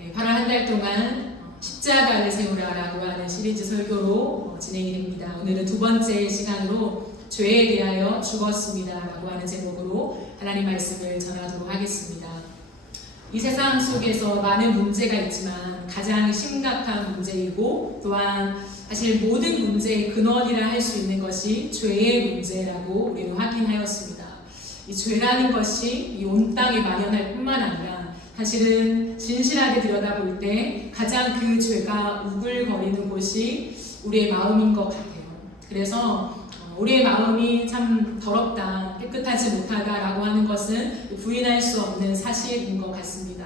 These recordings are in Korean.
8월 한 달 동안 십자가를 세우라라고 하는 시리즈 설교로 진행이 됩니다. 오늘은 두 번째 시간으로 죄에 대하여 죽었습니다라고 하는 제목으로 하나님 말씀을 전하도록 하겠습니다. 이 세상 속에서 많은 문제가 있지만 가장 심각한 문제이고 또한 사실 모든 문제의 근원이라 할 수 있는 것이 죄의 문제라고 우리는 확인하였습니다. 이 죄라는 것이 이 온 땅에 만연할 뿐만 아니라 사실은 진실하게 들여다볼 때 가장 그 죄가 우글거리는 곳이 우리의 마음인 것 같아요. 그래서 우리의 마음이 참 더럽다, 깨끗하지 못하다라고 하는 것은 부인할 수 없는 사실인 것 같습니다.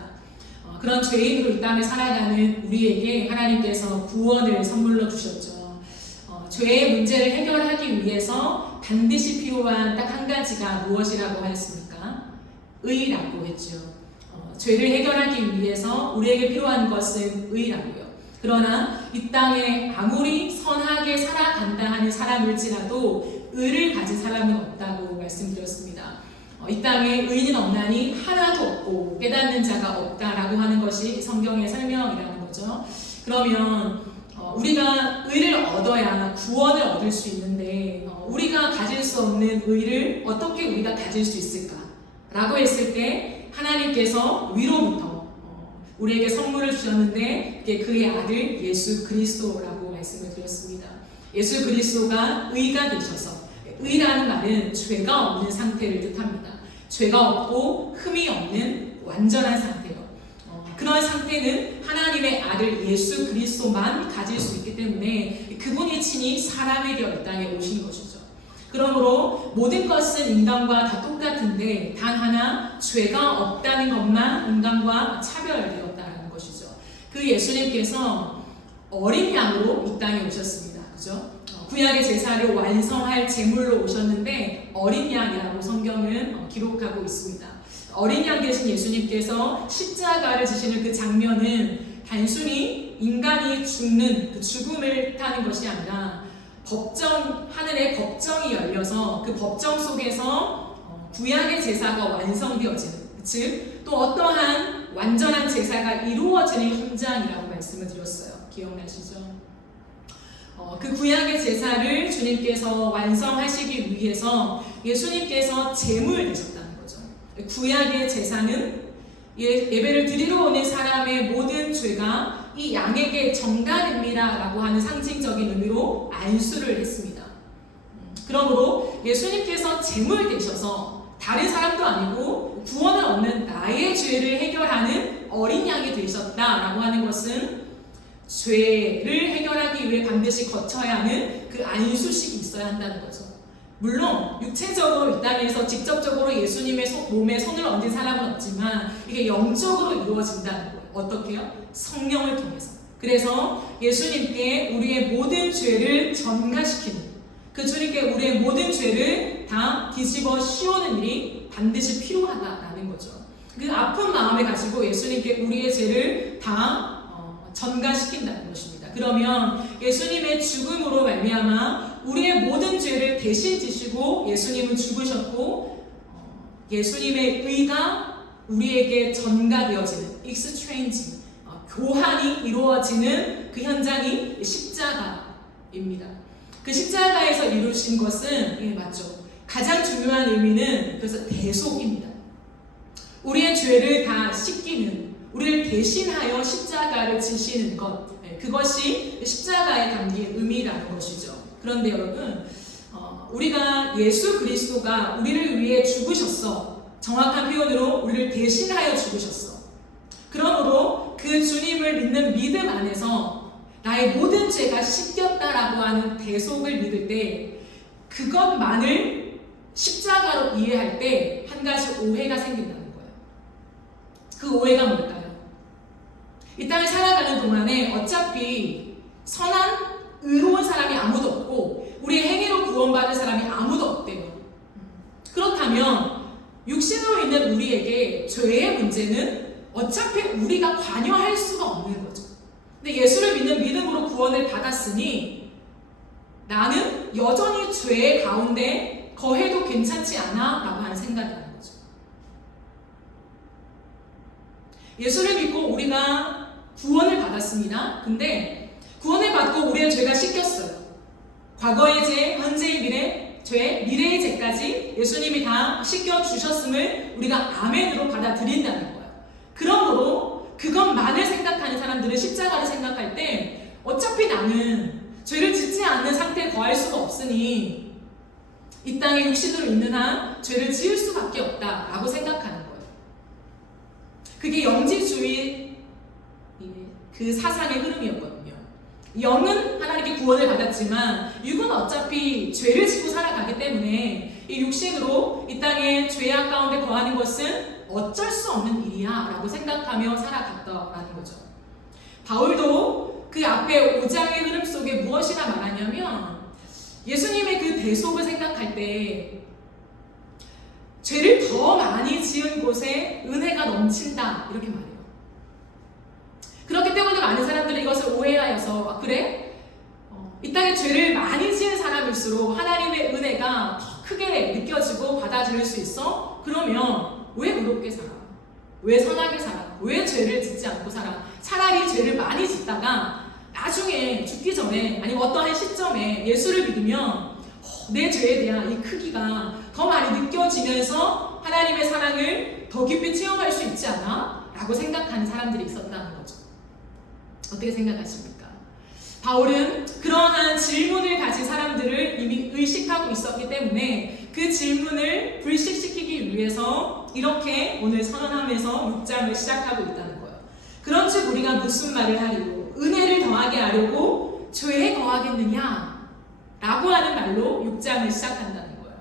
그런 죄인으로 이 땅에 살아가는 우리에게 하나님께서 구원을 선물로 주셨죠. 죄의 문제를 해결하기 위해서 반드시 필요한 딱 한 가지가 무엇이라고 하였습니까? 의라고 했죠. 죄를 해결하기 위해서 우리에게 필요한 것은 의라고요. 그러나 이 땅에 아무리 선하게 살아간다 하는 사람일지라도 의를 가진 사람은 없다고 말씀드렸습니다. 이 땅에 의인은 없나니 하나도 없고 깨닫는 자가 없다라고 하는 것이 성경의 설명이라는 거죠. 그러면 우리가 의를 얻어야 구원을 얻을 수 있는데 우리가 가질 수 없는 의를 어떻게 우리가 가질 수 있을까? 라고 했을 때 하나님께서 위로부터 우리에게 선물을 주셨는데 그게 그의 아들 예수 그리스도라고 말씀을 드렸습니다. 예수 그리스도가 의가 되셔서, 의라는 말은 죄가 없는 상태를 뜻합니다. 죄가 없고 흠이 없는 완전한 상태요. 그런 상태는 하나님의 아들 예수 그리스도만 가질 수 있기 때문에 그분이 친히 사람이 되어 이 땅에 오신 것이죠. 그러므로 모든 것은 인간과 다 똑같은데 단 하나 죄가 없다는 것만 인간과 차별되었다는 것이죠. 그 예수님께서 어린 양으로 이 땅에 오셨습니다. 그죠? 구약의 제사를 완성할 제물로 오셨는데 어린 양이라고 성경은 기록하고 있습니다. 어린 양 되신 예수님께서 십자가를 지시는 그 장면은 단순히 인간이 죽는 그 죽음을 타는 것이 아니라 하늘의 법정이 열려서 그 법정 속에서 구약의 제사가 완성되어지는, 즉 또 어떠한 완전한 제사가 이루어지는 현장이라고 말씀을 드렸어요. 기억나시죠? 그 구약의 제사를 주님께서 완성하시기 위해서 예수님께서 제물 되셨다는 거죠. 구약의 제사는 예배를 드리러 오는 사람의 모든 죄가 이 양에게 전가됩니다 라고 하는 상징적인 의미로 안수를 했습니다. 그러므로 예수님께서 제물 되셔서 다른 사람도 아니고 구원을 얻는 나의 죄를 해결하는 어린 양이 되셨다라고 하는 것은 죄를 해결하기 위해 반드시 거쳐야 하는 그 안수식이 있어야 한다는 거죠. 물론 육체적으로 이 땅에서 직접적으로 예수님의 몸에 손을 얹은 사람은 없지만 이게 영적으로 이루어진다는 거예요. 어떻게요? 성령을 통해서. 그래서 예수님께 우리의 모든 죄를 전가시키는, 그 주님께 우리의 모든 죄를 다 뒤집어 씌우는 일이 반드시 필요하다라는 거죠. 그 아픈 마음을 가지고 예수님께 우리의 죄를 다 전가시킨다는 것입니다. 그러면 예수님의 죽음으로 말미암아 우리의 모든 죄를 대신 지시고 예수님은 죽으셨고 예수님의 의가 우리에게 전가되어지는 익스체인지, 교환이 이루어지는 그 현장이 십자가입니다. 그 십자가에서 이루신 것은 맞죠. 가장 중요한 의미는 그래서 대속입니다. 우리의 죄를 다 씻기는, 우리를 대신하여 십자가를 지시는 것, 그것이 십자가에 담긴 의미라는 것이죠. 그런데 여러분, 우리가 예수 그리스도가 우리를 위해 죽으셨어. 정확한 표현으로 우리를 대신하여 죽으셨어. 그러므로 그 주님을 믿는 믿음 안에서 나의 모든 죄가 씻겼다라고 하는 대속을 믿을 때 그것만을 십자가로 이해할 때 한 가지 오해가 생긴다는 거예요. 그 오해가 뭘까요? 이 땅에 살아가는 동안에 어차피 선한 의로운 사람이 아무도 없고 우리의 행위로 구원받을 사람이 아무도 없대요. 그렇다면 육신으로 있는 우리에게 죄의 문제는 어차피 우리가 관여할 수가 없는 거죠. 근데 예수를 믿는 믿음으로 구원을 받았으니 나는 여전히 죄의 가운데 거해도 괜찮지 않아? 라고 하는 생각이 나는 거죠. 예수를 믿고 우리가 구원을 받았습니다. 근데 구원을 받고 우리의 죄가 씻겼어요. 과거의 죄, 현재의 죄, 미래의 죄까지 예수님이 다 씻겨주셨음을 우리가 아멘으로 받아들인다는 거예요. 그러므로 그것만을 생각하는 사람들은 십자가를 생각할 때 어차피 나는 죄를 짓지 않는 상태에 거할 수가 없으니 이 땅에 육신으로 있는 한 죄를 지을 수밖에 없다라고 생각하는 거예요. 그게 영지주의 그 사상의 흐름이었거든요. 영은 하나님께 구원을 받았지만 육은 어차피 죄를 짓고 살아가기 때문에 이 육신으로 이 땅에 죄악 가운데 거하는 것은 어쩔 수 없는 일이야 라고 생각하며 살아갔다라는 거죠. 바울도 그 앞에 5장의 흐름 속에 무엇이라 말하냐면 예수님의 그 대속을 생각할 때 죄를 더 많이 지은 곳에 은혜가 넘친다 이렇게 말해요. 그렇기 때문에 많은 사람들이 이것을 오해하여서 그래? 이 땅에 죄를 많이 지은 사람일수록 하나님의 은혜가 더 크게 느껴지고 받아들일 수 있어? 그러면 왜 의롭게 살아? 왜 선하게 살아? 왜 죄를 짓지 않고 살아? 차라리 죄를 많이 짓다가 나중에 죽기 전에 아니면 어떠한 시점에 예수를 믿으면 내 죄에 대한 이 크기가 더 많이 느껴지면서 하나님의 사랑을 더 깊이 체험할 수 있지 않아? 라고 생각하는 사람들이 있었다는 거죠. 어떻게 생각하십니까? 바울은 그러한 질문을 가진 사람들을 이미 의식하고 있었기 때문에 그 질문을 불식시키기 위해서 이렇게 오늘 선언하면서 6장을 시작하고 있다는 거예요. 그런즉 우리가 무슨 말을 하리고 은혜를 더하게 하려고 죄에 거하겠느냐? 라고 하는 말로 6장을 시작한다는 거예요.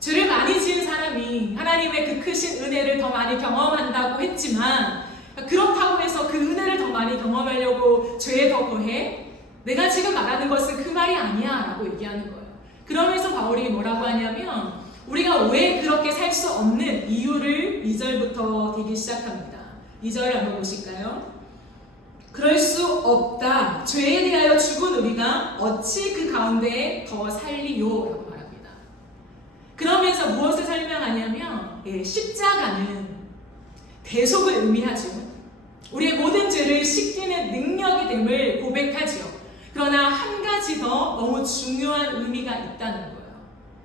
죄를 많이 지은 사람이 하나님의 그 크신 은혜를 더 많이 경험한다고 했지만 그렇다고 해서 그 은혜를 더 많이 경험하려고 죄에 더 거해? 내가 지금 말하는 것은 그 말이 아니야 라고 얘기하는 거예요. 그러면서 바울이 뭐라고 하냐면 우리가 왜 그렇게 살 수 없는 이유를 2절부터 되기 시작합니다. 2절 한번 보실까요? 그럴 수 없다. 죄에 대하여 죽은 우리가 어찌 그 가운데에 더 살리요? 라고 말합니다. 그러면서 무엇을 설명하냐면 십자가는 대속을 의미하죠. 우리의 모든 죄를 씻기는 능력이 됨을 고백하지요. 그러나 한 가지 더 너무 중요한 의미가 있다는 거예요.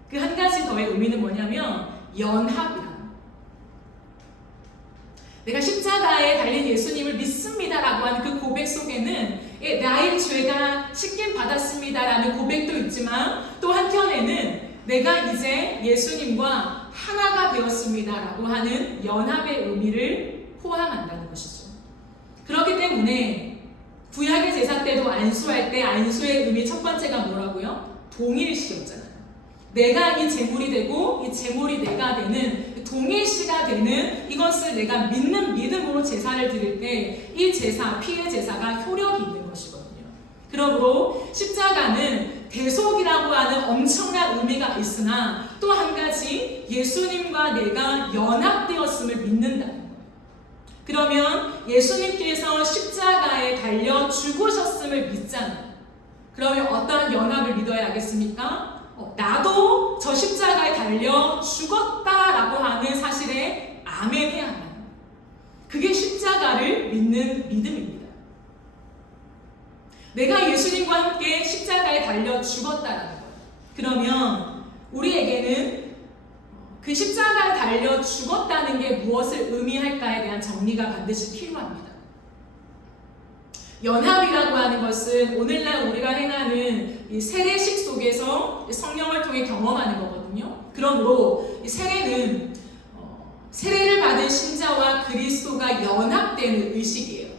그 한 가지 더의 의미는 뭐냐면 연합이다. 내가 십자가에 달린 예수님을 믿습니다라고 하는 그 고백 속에는 나의 죄가 씻김 받았습니다라는 고백도 있지만 또 한편에는 내가 이제 예수님과 하나가 되었습니다라고 하는 연합의 의미를 포함한다는 것이죠. 그렇기 때문에 구약의 제사 때도 안수할 때 안수의 의미 첫 번째가 뭐라고요? 동일시였잖아요. 내가 이 제물이 되고 이 제물이 내가 되는 동일시가 되는 이것을 내가 믿는 믿음으로 제사를 드릴 때 이 제사, 피의 제사가 효력이 있는 것이거든요. 그러므로 십자가는 대속이라고 하는 엄청난 의미가 있으나 또 한 가지 예수님과 내가 연합되었음을 믿는다는 거예요. 그러면 예수님께서 십자가에 달려 죽으셨음을 믿잖아요. 그러면 어떠한 연합을 믿어야 하겠습니까? 나도 저 십자가에 달려 죽었다라고 하는 사실에 아멘해야 합니다. 그게 십자가를 믿는 믿음입니다. 내가 예수님과 함께 십자가에 달려 죽었다라는 거예요. 그러면 우리에게는 그 십자가에 달려 죽었다는 게 무엇을 의미할까에 대한 정리가 반드시 필요합니다. 연합이라고 하는 것은 오늘날 우리가 행하는 이 세례식 속에서 성령을 통해 경험하는 거거든요. 그러므로 이 세례는 세례를 받은 신자와 그리스도가 연합되는 의식이에요.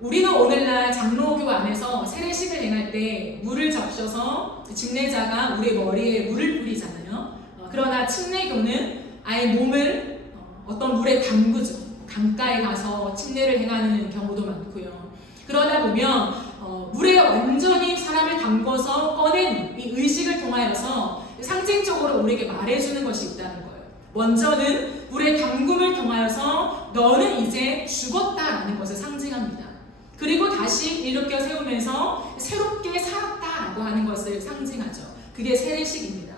우리는 오늘날 장로교 안에서 세례식을 행할 때 물을 적셔서 집례자가 우리의 머리에 물을 뿌리잖아요. 그러나 침례교는 아예 몸을 어떤 물에 담그죠. 강가에 가서 침례를 행하는 경우도 많고요. 그러다 보면 물에 완전히 사람을 담궈서 꺼내는 이 의식을 통하여서 상징적으로 우리에게 말해주는 것이 있다는 거예요. 먼저는 물의 담금을 통하여서 너는 이제 죽었다라는 것을 상징합니다. 그리고 다시 일으켜 세우면서 새롭게 살았다라고 하는 것을 상징하죠. 그게 세례식입니다.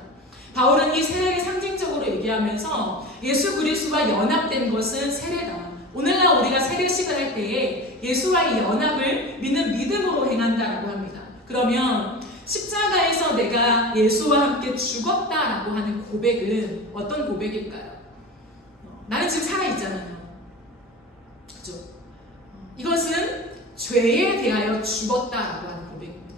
바울은 이 세례를 상징적으로 얘기하면서 예수 그리스도와 연합된 것은 세례다. 오늘날 우리가 세례식을 할 때에 예수와의 연합을 믿는 믿음으로 행한다라고 합니다. 그러면 십자가에서 내가 예수와 함께 죽었다라고 하는 고백은 어떤 고백일까요? 나는 지금 살아있잖아요. 그죠? 이것은 죄에 대하여 죽었다라고 하는 고백입니다.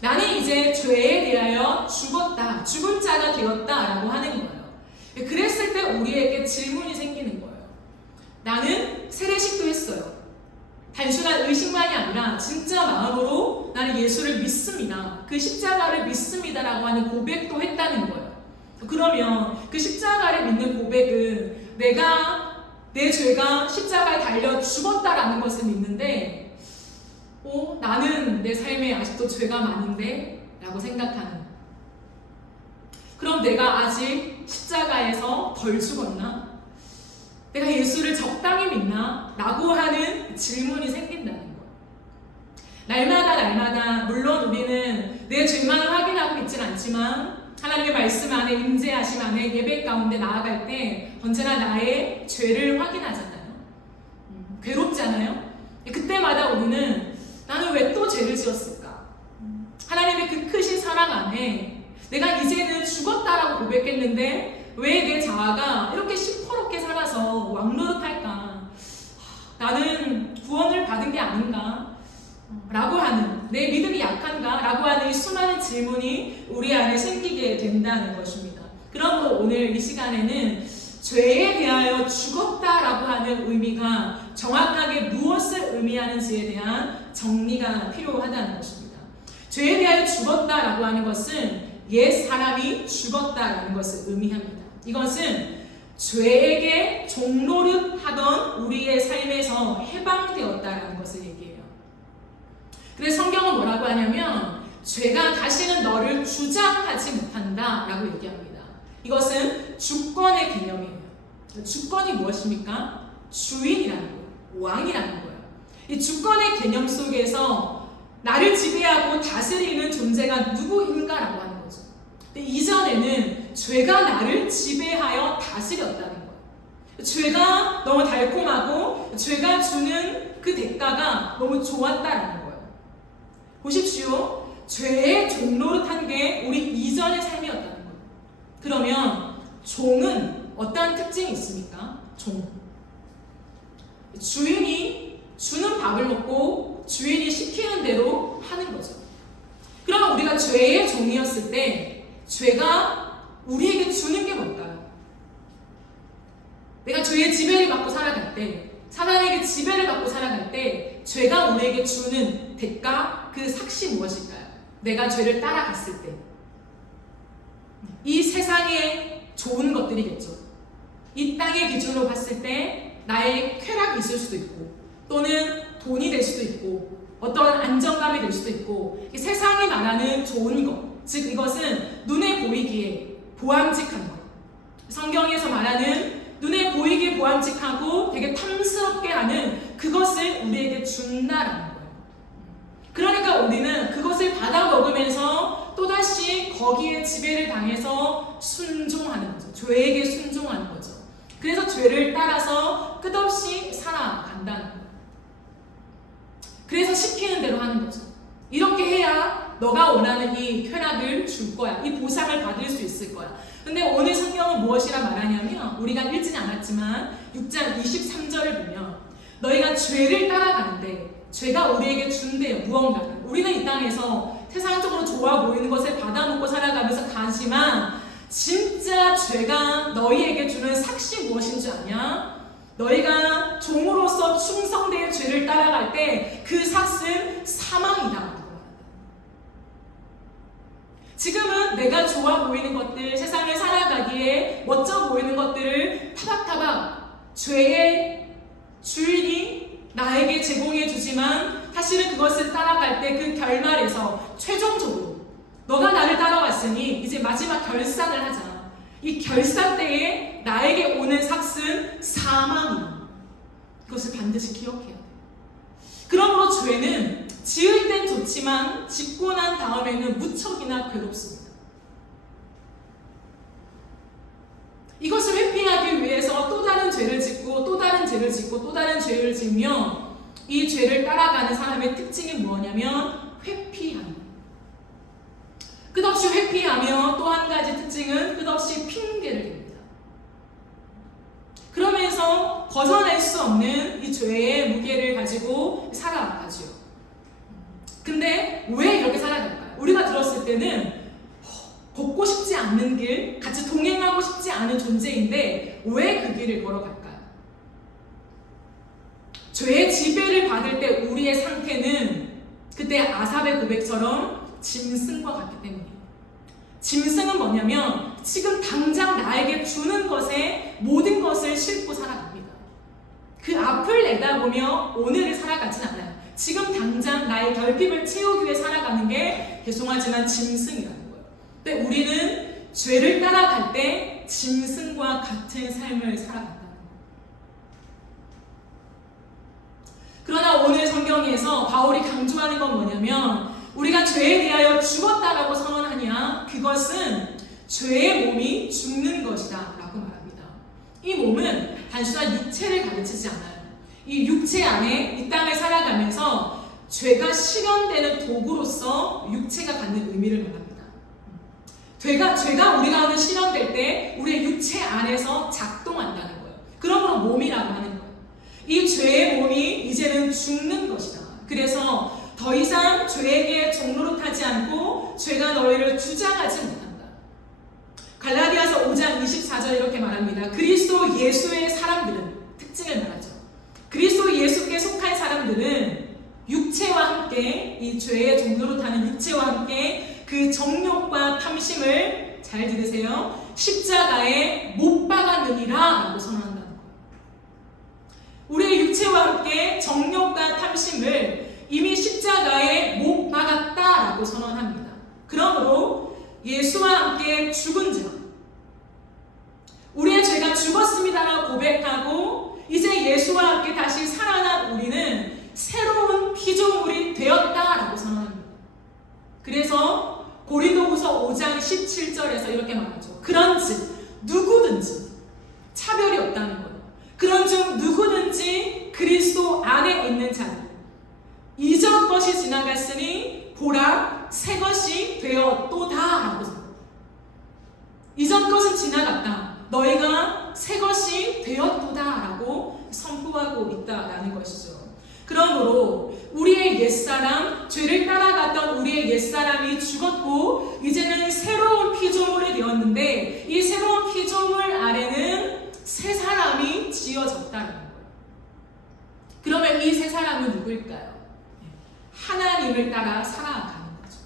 나는 이제 죄에 대하여 죽었다, 죽은 자가 되었다라고 하는 거예요. 그랬을 때 우리에게 질문이 생기는 거예요. 나는 세례식도 했어요. 단순한 의식만이 아니라 진짜 마음으로 나는 예수를 믿습니다. 그 십자가를 믿습니다라고 하는 고백도 했다는 거예요. 그러면 그 십자가를 믿는 고백은 내 죄가 십자가에 달려 죽었다라는 것을 믿는데 나는 내 삶에 아직도 죄가 많은데? 라고 생각하는, 그럼 내가 아직 십자가에서 덜 죽었나? 내가 예수를 적당히 믿나? 라고 하는 질문이 생긴다는 거예요. 날마다 물론 우리는 내 죄만을 확인하고 있지는 않지만 하나님의 말씀 안에, 임재하심 안에, 예배 가운데 나아갈 때 언제나 나의 죄를 확인하잖아요. 괴롭잖아요. 그때마다 우리는 나는 왜 또 죄를 지었을까? 하나님의 그 크신 사랑 안에 내가 이제는 죽었다라고 고백했는데 왜 내 자아가 이렇게 시퍼렇게 살아서 왕노릇할까? 나는 구원을 받은 게 아닌가? 라고 하는, 내 믿음이 약한가? 라고 하는 수많은 질문이 우리 안에 생기게 된다는 것입니다. 그러므로 오늘 이 시간에는 죄에 대하여 죽었다라고 하는 의미가 정확하게 무엇을 의미하는지에 대한 정리가 필요하다는 것입니다. 죄에 대하여 죽었다라고 하는 것은 옛 사람이 죽었다라는 것을 의미합니다. 이것은 죄에게 종노릇하던 우리의 삶에서 해방되었다라는 것을 얘기해요. 그래서 성경은 뭐라고 하냐면 죄가 다시는 너를 주장하지 못한다라고 얘기합니다. 이것은 주권의 개념이에요. 주권이 무엇입니까? 주인이라는 거예요. 왕이라는 거예요. 이 주권의 개념 속에서 나를 지배하고 다스리는 존재가 누구인가라고 하는 거죠. 근데 이전에는 죄가 나를 지배하여 다스렸다는 거예요. 죄가 너무 달콤하고 죄가 주는 그 대가가 너무 좋았다는 거예요. 보십시오. 죄의 종노릇한 게 우리 이전의 삶이었다는 거예요. 그러면 종은 어떠한 특징이 있습니까? 종. 주인이 주는 밥을 먹고 주인이 시키는 대로 하는 거죠. 그러면 우리가 죄의 종이었을 때 죄가 우리에게 주는 게 뭘까요? 내가 죄의 지배를 받고 살아갈 때, 사단에게 지배를 받고 살아갈 때 죄가 우리에게 주는 대가, 그 삭시 무엇일까요? 내가 죄를 따라갔을 때 이 세상에 좋은 것들이겠죠. 이 땅의 기준으로 봤을 때 나의 쾌락이 있을 수도 있고 또는 돈이 될 수도 있고 어떤 안정감이 될 수도 있고, 이 세상이 말하는 좋은 것, 즉 이것은 눈에 보이기에 보암직한 것, 성경에서 말하는 눈에 보이기에 보암직하고 되게 탐스럽게 하는 그것을 우리에게 준다라는 거예요. 그러니까 우리는 그것을 받아 먹으면서 또다시 거기에 지배를 당해서 순종하는 거죠. 죄에게 순종하는 거죠. 그래서 죄를 따라서 끝없이 살아간다는 거예요. 그래서 시키는 대로 하는 거죠. 이렇게 해야 너가 원하는 이 쾌락을 줄 거야. 이 보상을 받을 수 있을 거야. 근데 오늘 성경은 무엇이라 말하냐면, 우리가 읽지는 않았지만 6장 23절을 보면 너희가 죄를 따라가는데 죄가 우리에게 준대요. 무언가를. 우리는 이 땅에서 세상적으로 좋아 보이는 것을 받아먹고 살아가면서 가지만 진짜 죄가 너희에게 주는 삭시 무엇인 줄 아냐? 너희가 종으로서 충성되의 죄를 따라갈 때 그 삭은 사망이다. 지금은 내가 좋아 보이는 것들, 세상을 살아가기에 멋져 보이는 것들을 타박타박 죄의 주인이 나에게 제공해 주지만 사실은 그것을 따라갈 때 그 결말에서 최종적으로 너가 나를 따라왔으니 이제 마지막 결산을 하자. 이 결산 때에 나에게 오는 삭은 사망이다. 그것을 반드시 기억해야 돼. 그러므로 죄는 지을 땐 좋지만 짓고 난 다음에는 무척이나 괴롭습니다. 이것을 회피하기 위해서 또 다른 죄를 짓고 또 다른 짓고 또 다른 죄를 지으며 이 죄를 따라가는 사람의 특징이 뭐냐면 회피함. 끝없이 회피하며 또 한 가지 특징은 끝없이 핑계를 댑니다. 그러면서 벗어날 수 없는 이 죄의 무게를 가지고 살아가지요. 근데 왜 이렇게 살아갈까요? 우리가 들었을 때는 걷고 싶지 않는 길, 같이 동행하고 싶지 않은 존재인데 왜 그 길을 걸어갈까요? 죄의 지배를 받을 때 우리의 상태는 그때 아삽의 고백처럼 짐승과 같기 때문이에요. 짐승은 뭐냐면 지금 당장 나에게 주는 것에 모든 것을 싣고 살아갑니다. 그 앞을 내다보며 오늘을 살아가진 않아요. 지금 당장 나의 결핍을 채우기 위해 살아가는 게 죄송하지만 짐승이라는 거예요. 근데 우리는 죄를 따라갈 때 짐승과 같은 삶을 살아간다는 거예요. 그러나 오늘 성경에서 바울이 강조하는 건 뭐냐면 우리가 죄에 대하여 죽었다라고 선언하냐? 그것은 죄의 몸이 죽는 것이다 라고 말합니다. 이 몸은 단순한 육체를 가르치지 않아요. 이 육체 안에 이 땅을 살아가면서 죄가 실현되는 도구로서 육체가 갖는 의미를 말합니다. 죄가 우리가 하는 실현될 때 우리의 육체 안에서 작동한다는 거예요. 그러므로 몸이라고 하는 거예요. 이 죄의 몸이 이제는 죽는 것이다. 그래서 더 이상 죄에게 종노릇하지 않고 죄가 너희를 주장하지 못한다. 갈라디아서 5장 24절 이렇게 말합니다. 그리스도 예수의 사람들은 특징을 말하죠. 그리스도 예수께 속한 사람들은 육체와 함께 이 죄의 종노릇하는 육체와 함께 그 정욕과 탐심을 잘 들으세요. 십자가에 못 박았느니라 라고 선언한다는 거예요. 우리의 육체와 함께 정욕과 탐심을 이미 십자가에 못 박았다라고 선언합니다. 그러므로 예수와 함께 죽은 자, 우리의 죄가 죽었습니다라고 고백하고 이제 예수와 함께 다시 살아난 우리는 새로운 피조물이 되었다라고 선언합니다. 그래서 고린도후서 5장 17절에서 이렇게 말하죠. 그런즉 누구든지 차별이 없다는 거예요. 그런즉 누구든지 그리스도 안에 있는 자들 이전 것이 지나갔으니 보라 새 것이 되었도다 라고 생각합니다. 이전 것은 지나갔다. 너희가 새 것이 되었도다 라고 선포하고 있다라는 것이죠. 그러므로 우리의 옛사람, 죄를 따라갔던 우리의 옛사람이 죽었고 이제는 새로운 피조물이 되었는데 이 새로운 피조물 아래는 새 사람이 지어졌다는 거예요. 그러면 이 새 사람은 누구일까요? 하나님을 따라 살아가는 거죠.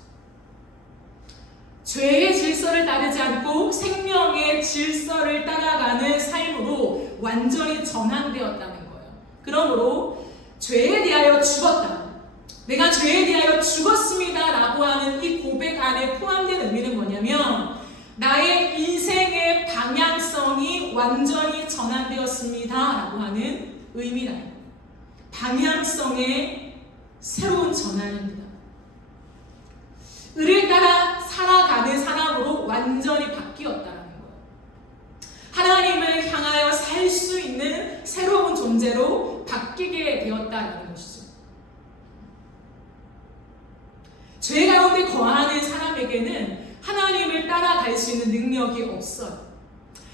죄의 질서를 따르지 않고 생명의 질서를 따라가는 삶으로 완전히 전환되었다는 거예요. 그러므로 죄에 대하여 죽었다. 내가 죄에 대하여 죽었습니다 라고 하는 이 고백 안에 포함된 의미는 뭐냐면 나의 인생의 방향성이 완전히 전환되었습니다 라고 하는 의미라는 거예요. 방향성의 새로운 전환입니다. 의를 따라 살아가는 사람으로 완전히 바뀌었다는 거예요. 하나님을 향하여 살 수 있는 새로운 존재로 바뀌게 되었다는 것이죠. 죄 가운데 거하는 사람에게는 하나님을 따라갈 수 있는 능력이 없어요.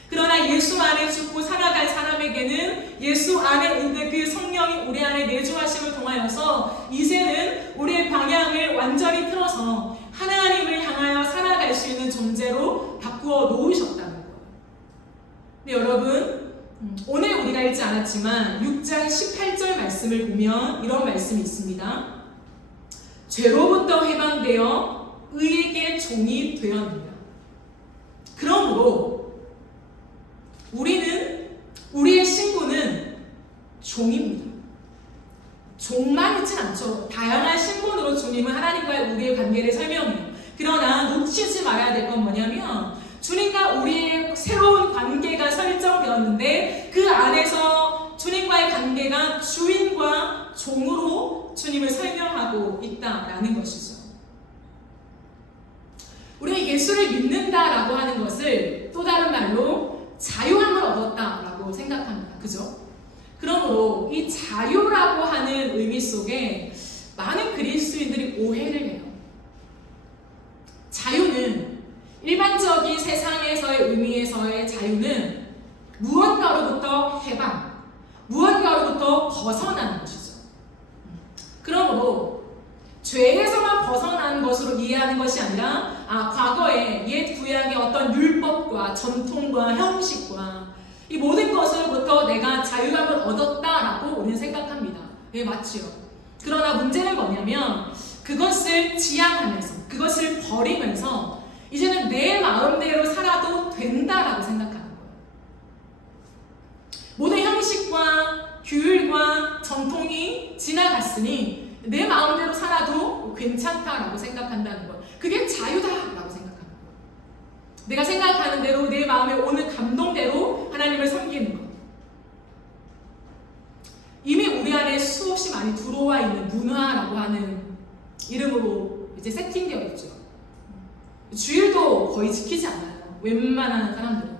그러나 예수 안에 죽고 살아간 사람에게는 예수 안에 있는 그 성령이 우리 안에 내주하심을 통하여서 이제는 우리의 방향을 완전히 틀어서 하나님을 향하여 살아갈 수 있는 존재로 바꾸어 놓으셨다는 거예요. 근데 여러분, 오늘 우리가 읽지 않았지만 6장 18절 말씀을 보면 이런 말씀이 있습니다. 죄로부터 해방되어 의에게 종이 되었느냐. 그러므로 우리의 신분은 종입니다. 종만 있진 않죠. 다양한 신분으로 주님은 하나님과의 우리의 관계를 설명해요. 그러나 놓치지 말아야 될 건 뭐냐면 주님과 우리의 새로운 관계가 설정되었는데 그 안에서 주님과의 관계가 주인과 종으로 주님을 설명하고 있다라는 것이죠. 우리가 예수를 믿는다라고 하는 것을 또 다른 말로 자유함을 얻었다라고 생각합니다. 그죠? 그러므로 이 자유라고 하는 의미 속에 많은 그리스도인들이 오해를 해요. 자유는 일반적인 세상에서의 의미에서의 자유는 무언가로부터 해방, 무언가로부터 벗어나는 것이죠. 그러므로 죄에서만 벗어난 것으로 이해하는 것이 아니라 과거에 옛 구약의 어떤 율법과 전통과 형식과 이 모든 것으로부터 내가 자유함을 얻었다라고 우리는 생각합니다. 예, 맞지요. 그러나 문제는 뭐냐면 그것을 지향하면서 그것을 버리면서 이제는 내 마음대로 살아도 된다라고 생각하는 거예요. 모든 형식과 규율과 전통이 지나갔으니 내 마음대로 살아도 괜찮다라고 생각한다는 것. 그게 자유다라고 생각하는 거예요. 내가 생각하는 대로 내 마음에 오는 감동대로 하나님을 섬기는 것. 이미 우리 안에 수없이 많이 들어와 있는 문화라고 하는 이름으로 이제 세팅되어 있죠. 주일도 거의 지키지 않아요. 웬만한 사람들은.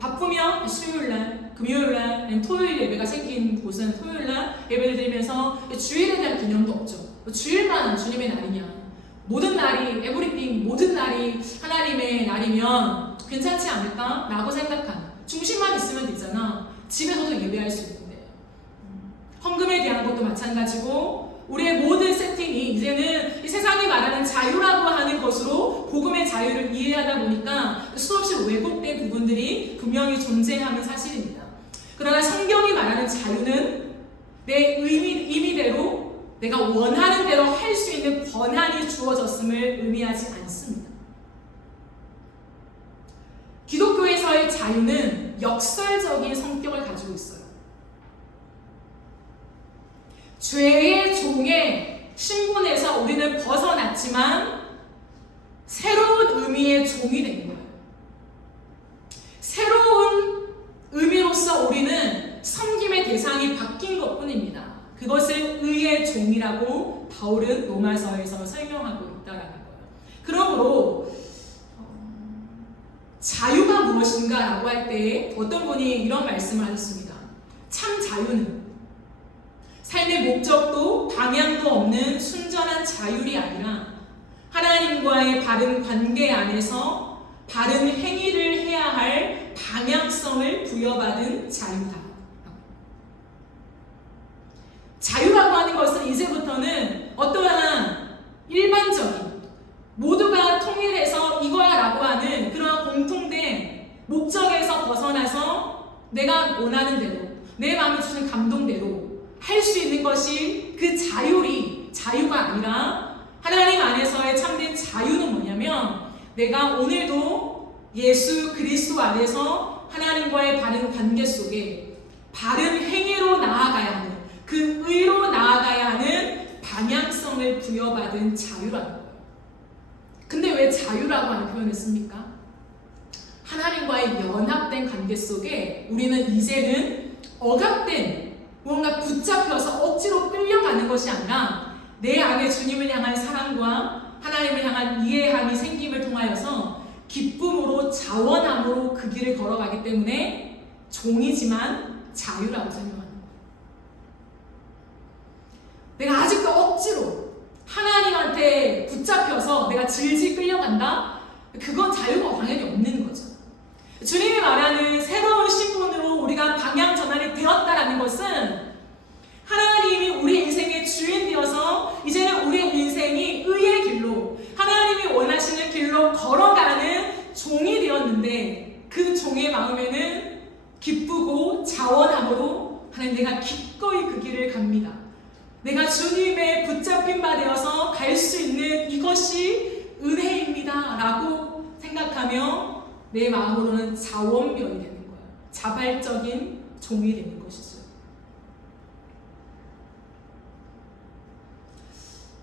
바쁘면 수요일날, 금요일날, 아니면 토요일 예배가 생긴 곳은 토요일날 예배를 드리면서 주일에 대한 개념도 없죠. 주일만 주님의 날이냐. 모든 날이, 에브리띵, 모든 날이 하나님의 날이면 괜찮지 않을까? 라고 생각하는. 중심만 있으면 되잖아. 집에서도 예배할 수 있는데. 헌금에 대한 것도 마찬가지고 우리의 모든 세팅이 이제는 이 세상이 말하는 자유라고 하는 것으로 복음의 자유를 이해하다 보니까 수없이 왜곡된 부분들이 분명히 존재하는 사실입니다. 그러나 성경이 말하는 자유는 내 의미대로 내가 원하는 대로 할 수 있는 권한이 주어졌음을 의미하지 않습니다. 기독교에서의 자유는 역설적인 성격을 가지고 있어요. 죄의 종의 신분에서 우리는 벗어났지만 새로운 의미의 종이 된 거예요. 새로운 의미로서 우리는 섬김의 대상이 바뀐 것뿐입니다. 그것을 의의 종이라고 바울은 로마서에서 설명하고 있다는 거예요. 그러므로 자유가 무엇인가 라고 할 때 어떤 분이 이런 말씀을 하셨습니다. 참 자유는 삶의 목적도 방향도 없는 순전한 자율이 아니라 하나님과의 바른 관계 안에서 바른 행위를 해야 할 방향성을 부여받은 자유다. 자유라고 하는 것은 이제부터는 어떠한 일반적인 모두가 통일해서 이거야라고 하는 그러한 공통된 목적에서 벗어나서 내가 원하는 대로 내 마음에 주는 감동대로 할 수 있는 것이 그 자유가 아니라 하나님 안에서의 참된 자유는 뭐냐면 내가 오늘도 예수 그리스도 안에서 하나님과의 바른 관계 속에 바른 행위로 나아가야 하는 그 의로 나아가야 하는 방향성을 부여받은 자유라는 거예요. 근데 왜 자유라고 하는 표현을 씁니까? 하나님과의 연합된 관계 속에 우리는 이제는 억압된 뭔가 붙잡혀서 억지로 끌려가는 것이 아니라 내 안에 주님을 향한 사랑과 하나님을 향한 이해함이 생김을 통하여서 기쁨으로 자원함으로 그 길을 걸어가기 때문에 종이지만 자유라고 설명합니다. 내가 아직도 억지로 하나님한테 붙잡혀서 내가 질질 끌려간다? 그건 자유가 당연히 없는 거죠. 주님이 말하는 새로운 신분으로 우리가 방향 전환이 되었다라는 것은 하나님이 우리 인생의 주인 되어서 이제는 우리 인생이 의의 길로 하나님이 원하시는 길로 걸어가는 종이 되었는데 그 종의 마음에는 기쁘고 자원함으로 하나님 내가 기꺼이 그 길을 갑니다. 내가 주님의 붙잡힌 바 되어서 갈 수 있는 이것이 은혜입니다 라고 생각하며 내 마음으로는 자원병이 되는 거예요. 자발적인 종이 되는 것이죠.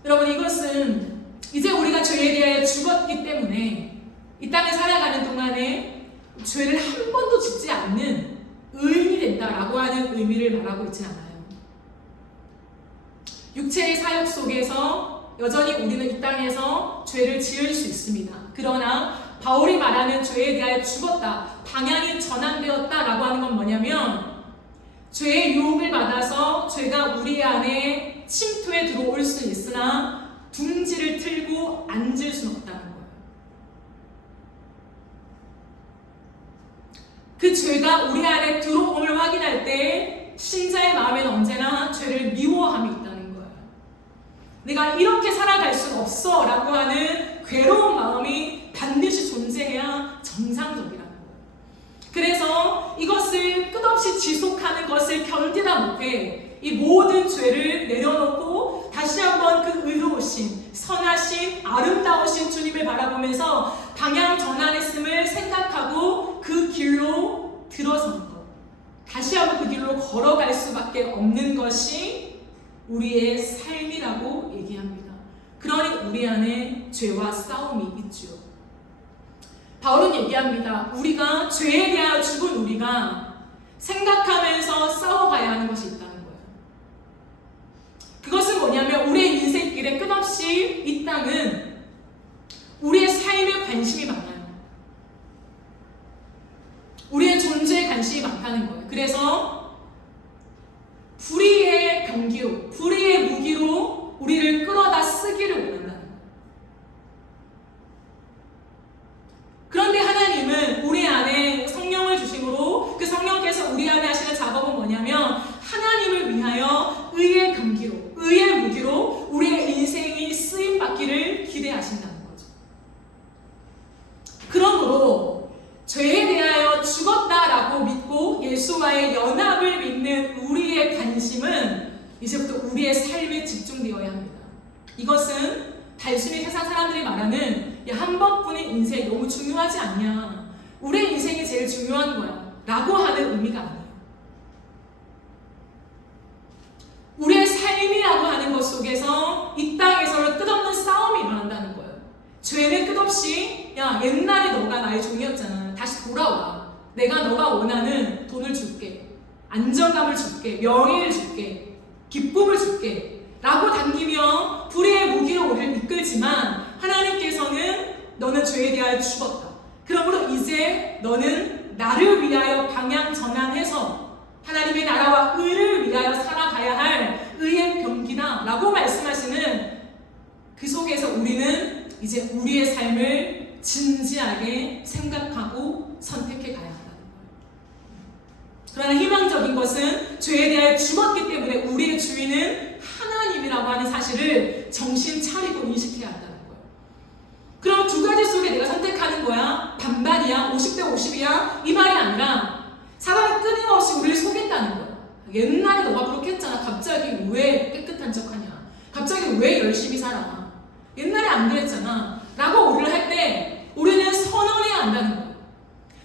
여러분 이것은 이제 우리가 죄에 대하여 죽었기 때문에 이 땅에 살아가는 동안에 죄를 한 번도 짓지 않는 의인이 된다라고 하는 의미를 말하고 있지 않아요. 육체의 사역 속에서 여전히 우리는 이 땅에서 죄를 지을 수 있습니다. 그러나 바울이 말하는 죄에 대하여 죽었다, 방향이 전환되었다라고 하는 건 뭐냐면 죄의 유혹을 받아서 죄가 우리 안에 침투해 들어올 수 있으나 둥지를 틀고 앉을 수는 없다는 거예요. 그 죄가 우리 안에 들어옴을 확인할 때 신자의 마음에는 언제나 죄를 미워함이 있다는 거예요. 내가 이렇게 살아갈 수 없어 라고 하는 괴로운 마음이 반드시 존재해야 정상적이라는 거예요. 그래서 이것을 끝없이 지속하는 것을 견디다 못해 이 모든 죄를 내려놓고 다시 한번 그 의로우신, 선하신, 아름다우신 주님을 바라보면서 방향 전환했음을 생각하고 그 길로 들어선 것, 다시 한번 그 길로 걸어갈 수밖에 없는 것이 우리의 삶이라고 얘기합니다. 그러니 우리 안에 죄와 싸움이 있죠. 바울은 얘기합니다. 우리가 죄에 대하여 죽은 우리가 생각하면서 싸워가야 하는 것이 있다는 거예요. 그것은 뭐냐면 우리의 인생길에 끝없이 이 땅은 우리의 삶에 관심이 많아요. 우리의 존재에 관심이 많다는 거예요. 그래서 불의의 병기로, 불의의 무기로 우리를 끌어다 쓰기를 원한다는 거예요. 그런데 하나님은 우리 안에 성령을 주심으로 그 성령께서 우리 안에 하시는 작업은 뭐냐면 하나님을 위하여 의의 병기로, 의의 무기로 우리의 인생이 쓰임받기를 기대하신다는 거죠. 그러므로 죄에 대하여 죽었다라고 믿고 예수와의 연합을 믿는 우리의 관심은 이제부터 우리의 삶에 집중되어야 합니다. 이것은 단순히 세상 사람들이 말하는 한 번뿐인 인생이 너무 중요하지 않냐, 우리의 인생이 제일 중요한 거야 라고 하는 의미가 아니에요. 우리의 삶이라고 하는 것 속에서 이 땅에서 끝없는 싸움이 일어난다는 거예요. 죄는 끝없이 야 옛날에 너가 나의 종이었잖아, 다시 돌아와, 내가 너가 원하는 돈을 줄게, 안정감을 줄게, 명예를 줄게, 기쁨을 줄게 라고 당기며 불의의 무기로 우리를 이끌지만 하나님께서는 너는 죄에 대하여 죽었다, 그러므로 이제 너는 나를 위하여 방향 전환해서 하나님의 나라와 의를 위하여 살아가야 할 의의 병기다 라고 말씀하시는 그 속에서 우리는 이제 우리의 삶을 진지하게 생각하고 선택해 가야 한다는 거예요. 그러나 희망적인 것은 죄에 대하여 죽었기 때문에 우리의 주인은 하나님이라고 하는 사실을 정신 차리고 인식해야 한다는 거예요. 그럼 두 가지 속에 내가 선택하는 거야? 반반이야? 50대 50이야? 이 말이 아니라 사람이 끊임없이 우리를 속인다는 거야. 옛날에 너가 그렇게 했잖아. 갑자기 왜 깨끗한 척하냐? 갑자기 왜 열심히 살아? 옛날에 안 그랬잖아 라고 우리를 할 때 우리는 선언해야 한다는 거야.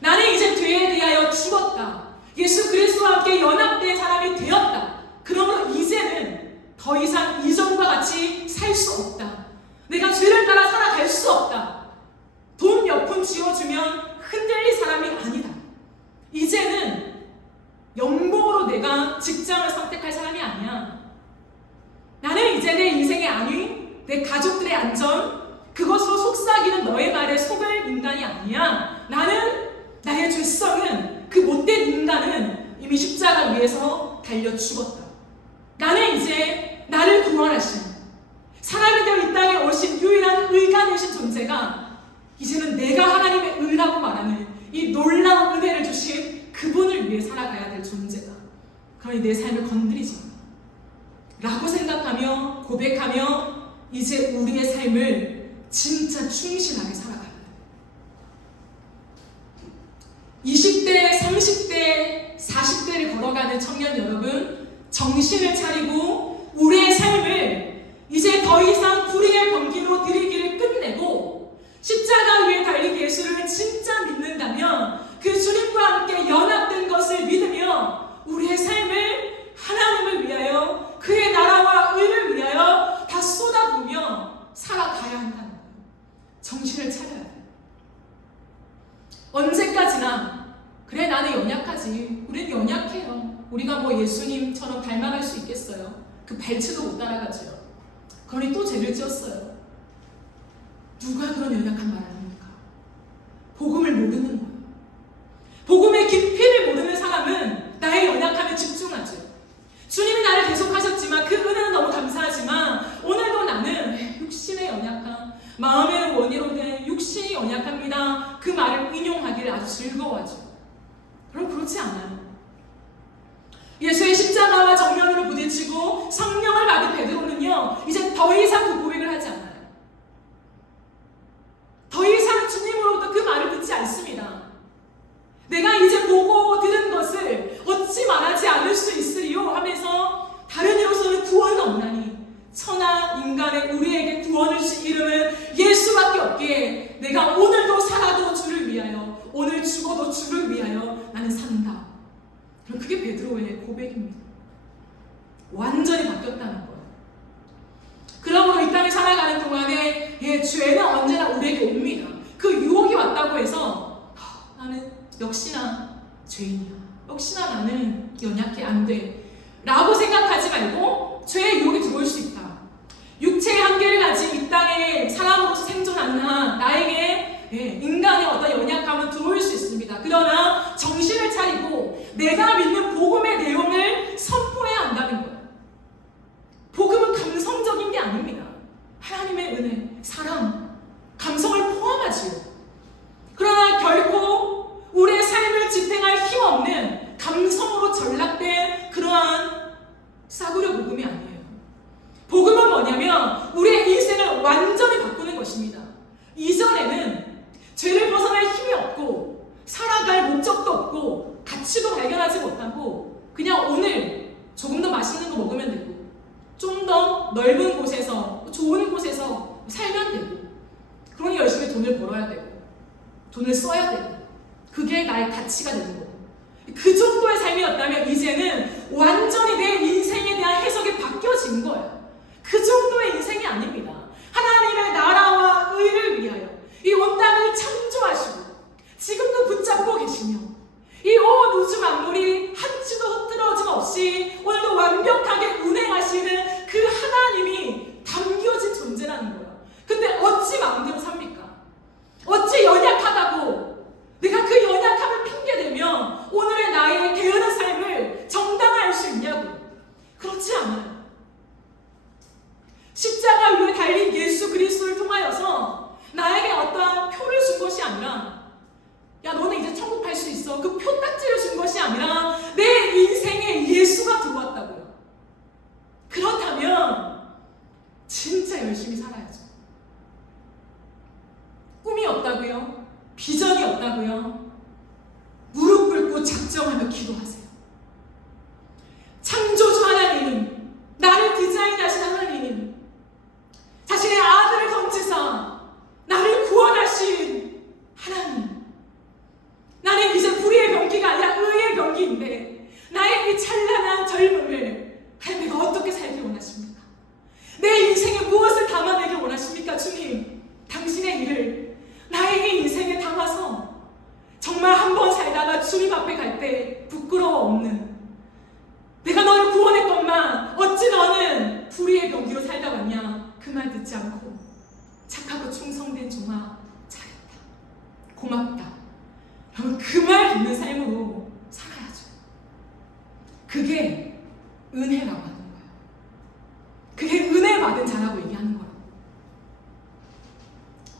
나는 이제 죄에 대하여 죽었다, 예수 그리스도와 함께 연합된 사람이 되었다, 그러므로 이제는 더 이상 이전과 같이 살 수 없다, 내가 죄를 따라 살아갈 수 없다, 돈 몇 푼 쥐어주면 흔들릴 사람이 아니다, 이제는 연봉으로 내가 직장을 선택할 사람이 아니야, 나는 이제 내 인생의 안위, 내 가족들의 안전, 그것으로 속삭이는 너의 말에 속을 인간이 아니야. 나는 나의 죄성은, 그 못된 인간은 이미 십자가 위에서 달려 죽었다. 나는 이제 나를 구원하신, 사람이 되어 이 땅에 오신 유일한 의가 되신 존재가 이제는 내가 하나님의 의라고 말하는 이 놀라운 은혜를 주신 그분을 위해 살아가야 될 존재다. 그러니 내 삶을 건드리지 마 라고 생각하며 고백하며 이제 우리의 삶을 진짜 충실하게 살아가야 돼. 20대, 30대, 40대를 걸어가는 청년 여러분, 정신을 차리고 우리의 삶을 이제 더 이상 불의의 병기로 들이기를 끝내고 십자가 위에 달린 예수를 진짜 믿는다면 그 주님과 함께 연합된 것을 믿으며 우리의 삶을 하나님을 위하여, 그의 나라와 의를 위하여 다 쏟아부으며 살아가야 한다는 거예요. 정신을 차려야 돼. 언제까지나 그래 나는 연약하지, 우린 연약해요, 우리가 뭐 예수님처럼 닮아갈 수 있겠어요? 그 발치도 못 따라가죠. 그러니 또 죄를 지었어요. 누가 그런 연약한 말을 합니까? 복음을 모르는 거예요. 복음의 깊이를 모르는 사람은 나의 연약함에 집중하죠. 마음의 원이로 된 육신이 연약합니다. 그 말을 인용하기를 아주 즐거워하죠. 그럼 그렇지 않아요. 예수의 십자가와 정면으로 부딪히고 성령을 받은 베드로는요, 이제 더 이상 그 고백을 하지 않아요. 더 이상 주님으로부터 그 말을 듣지 않습니다. 내가 이제 보고 들은 것을 어찌 말하지 않을 수 있으리요 하면서 다른 이로서는 구원은 없나니 천하 인간의 우리에게 구원을 주신 이름은 예수밖에 없기에 내가 오늘도 살아도 주를 위하여 오늘 죽어도 주를 위하여 나는 산다. 그럼 그게 베드로의 고백입니다. 완전히 바뀌었다는 거예요. 그러므로 이 땅에 살아가는 동안에 죄는 언제나 우리에게 옵니다. 그 유혹이 왔다고 해서 나는 역시나 죄인이야. 역시나 나는 연약해 안 돼. 라고 생각하지 말고 죄의 유혹이 들어올 수 있다. 육체의 한계를 가진 이 땅에 사람으로서 생존하는 한 나에게 인간의 어떤 연약함은 들어올 수 있습니다. 그러나 정신을 차리고 내가 믿는 복음의 내용을 선포해야 한다는 거예요. 복음은 감성적인 게 아닙니다. 하나님의 은혜, 사랑, 감성을 포함하지요. 그러나 결코 우리의 삶을 지탱할 힘없는 감성으로 전락된 그러한 싸구려 복음이 아니에요. 복음은 뭐냐면 우리의 인생을 완전히 바꾸는 것입니다. 이전에는 죄를 벗어날 힘이 없고 살아갈 목적도 없고 가치도 발견하지 못하고 그냥 오늘 조금 더 맛있는 거 먹으면 되고 좀 더 넓은 곳에서 좋은 곳에서 살면 되고 그러니 열심히 돈을 벌어야 되고 돈을 써야 되고 그게 나의 가치가 되는 거고 그 정도의 삶이었다면 이제는 완전히 내 인생에 대한 해석이 바뀌어진 거예요. 그 정도의 인생이 아닙니다. 하나님의 나라와 의를 위하여 이 온 땅을 창조하시고 지금도 붙잡고 계시며 이 온 우주 만물이 한치도 흐트러짐 없이 오늘도 완벽하게 운행하시는 그 하나님이 담겨진 존재라는 거예요. 근데 어찌 마음대로 삽니까? 어찌 연약하다고 내가 그 연약함을 핑계대며 오늘의 나의 게으른 삶을 정당화할 수 있냐고요. 그렇지 않아요. 십자가 위에 달린 예수 그리스도를 통하여서 나에게 어떠한 표를 준 것이 아니라 야 너는 이제 천국 갈 수 있어 그 표딱지를 준 것이 아니라 내 인생에 예수가 들어왔다고요. 그렇다면 진짜 열심히 살아야죠. 꿈이 없다고요? 비전이 없다고요? 무릎 꿇고 작정하며 기도하세요. 창조주 하나님, 나를 디자인하신 하나님, 자신의 아들을 던지사 나를 구원하신 하나님, 나는 이제 불의의 병기가 아니라 의의 병기인데 나의 이 찬란한 젊음을 하나님 내가 어떻게 살길 원하십니까? 내 인생에 무엇을 담아내길 원하십니까? 주님, 당신의 일을 나에게 인생에 담아서 정말 한 번 살다가 주님 앞에 갈 때 부끄러워 없는 내가 너를 구원했건만 어찌 너는 불의의 병기로 살다 왔냐 그 말 듣지 않고 착하고 충성된 종아 잘했다 고맙다 여러분 그 말 듣는 삶으로 살아야죠. 그게 은혜라고 하는 거예요. 그게 은혜 받은 자라고 얘기하는 거라고.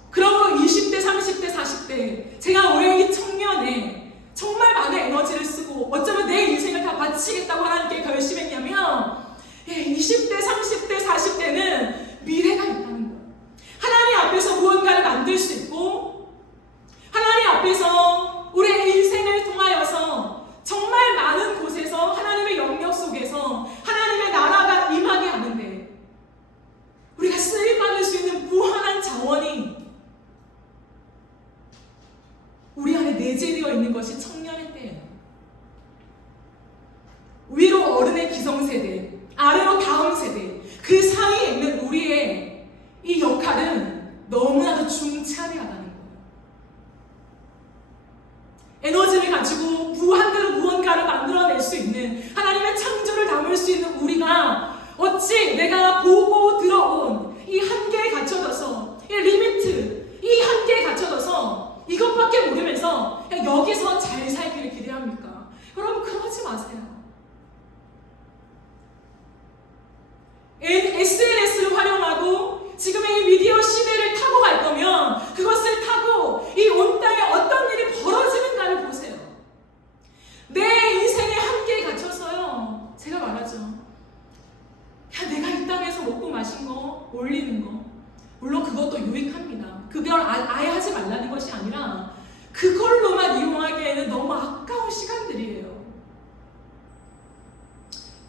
그러므로 20대, 30대, 40대 제가 올해 이 청년에 정말 많은 에너지를 쓰고 어쩌면 내 인생을 다 바치겠다고 하나님께 결심했냐면 20대, 30대, 40대는 미래가 있다는 거예요. 하나님 앞에서 무언가를 만들 수 있고 하나님 앞에서 우리의 인생을 통하여서 정말 많은 곳에서 하나님의 영역 속에서 하나님의 나라가 임하게 하는데 우리가 쓰임받을 수 있는 무한한 자원이 우리 안에 내재되어 있는 것이 청년의 때예요. 위로 어른의 기성세대, 아래로 다음 세대, 그 사이에 있는 우리의 이 역할은 너무나도 중차대하다는 거예요. 에너지를 가지고 무한대로 무언가를 만들어낼 수 있는 하나님의 창조를 담을 수 있는 우리가 어찌 내가 보고 들어온 이 한계에 갇혀져서 이 리미트, 이 한계에 갇혀져서 이것밖에 모르면서 그냥 여기서 잘 살기를 기대합니까? 여러분 그러지 마세요. SNS를 활용하고 지금의 이 미디어 시대를 타고 갈 그걸 아예 하지 말라는 것이 아니라 그걸로만 이용하기에는 너무 아까운 시간들이에요.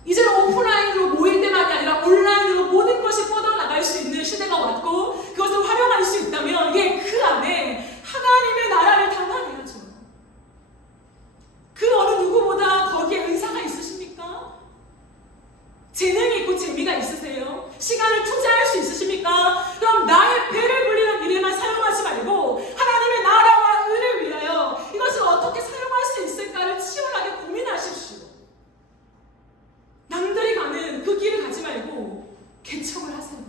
이제는 오프라인으로 모일 때만이 아니라 온라인으로 모든 것이 뻗어나갈 수 있는 시대가 왔고 그것을 활용할 수 있다면 그 안에 하나님의 나라를 담아내야죠. 그 어느 누구보다 거기에 은사가 있으십니까? 재능이 있고 재미가 있으세요? 시간을 투자할 수 있으십니까? 그럼 나의 배를 불리는 일에만 사용하지 말고 하나님의 나라와 의를 위하여 이것을 어떻게 사용할 수 있을까를 치열하게 고민하십시오. 남들이 가는 그 길을 가지 말고 개척을 하세요.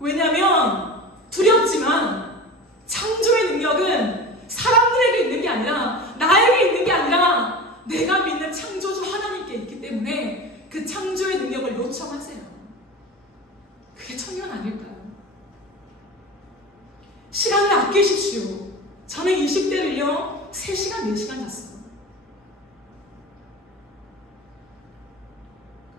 왜냐하면 두렵지만 창조의 능력은 사람들에게 있는 게 아니라 나에게 있는 게 아니라 내가 믿는 창조주 하나님께 있기 때문에 그 창조의 능력을 요청하세요. 그게 청년 아닐까요? 시간을 아끼십시오. 저는 20대를요 3시간, 4시간 잤어요.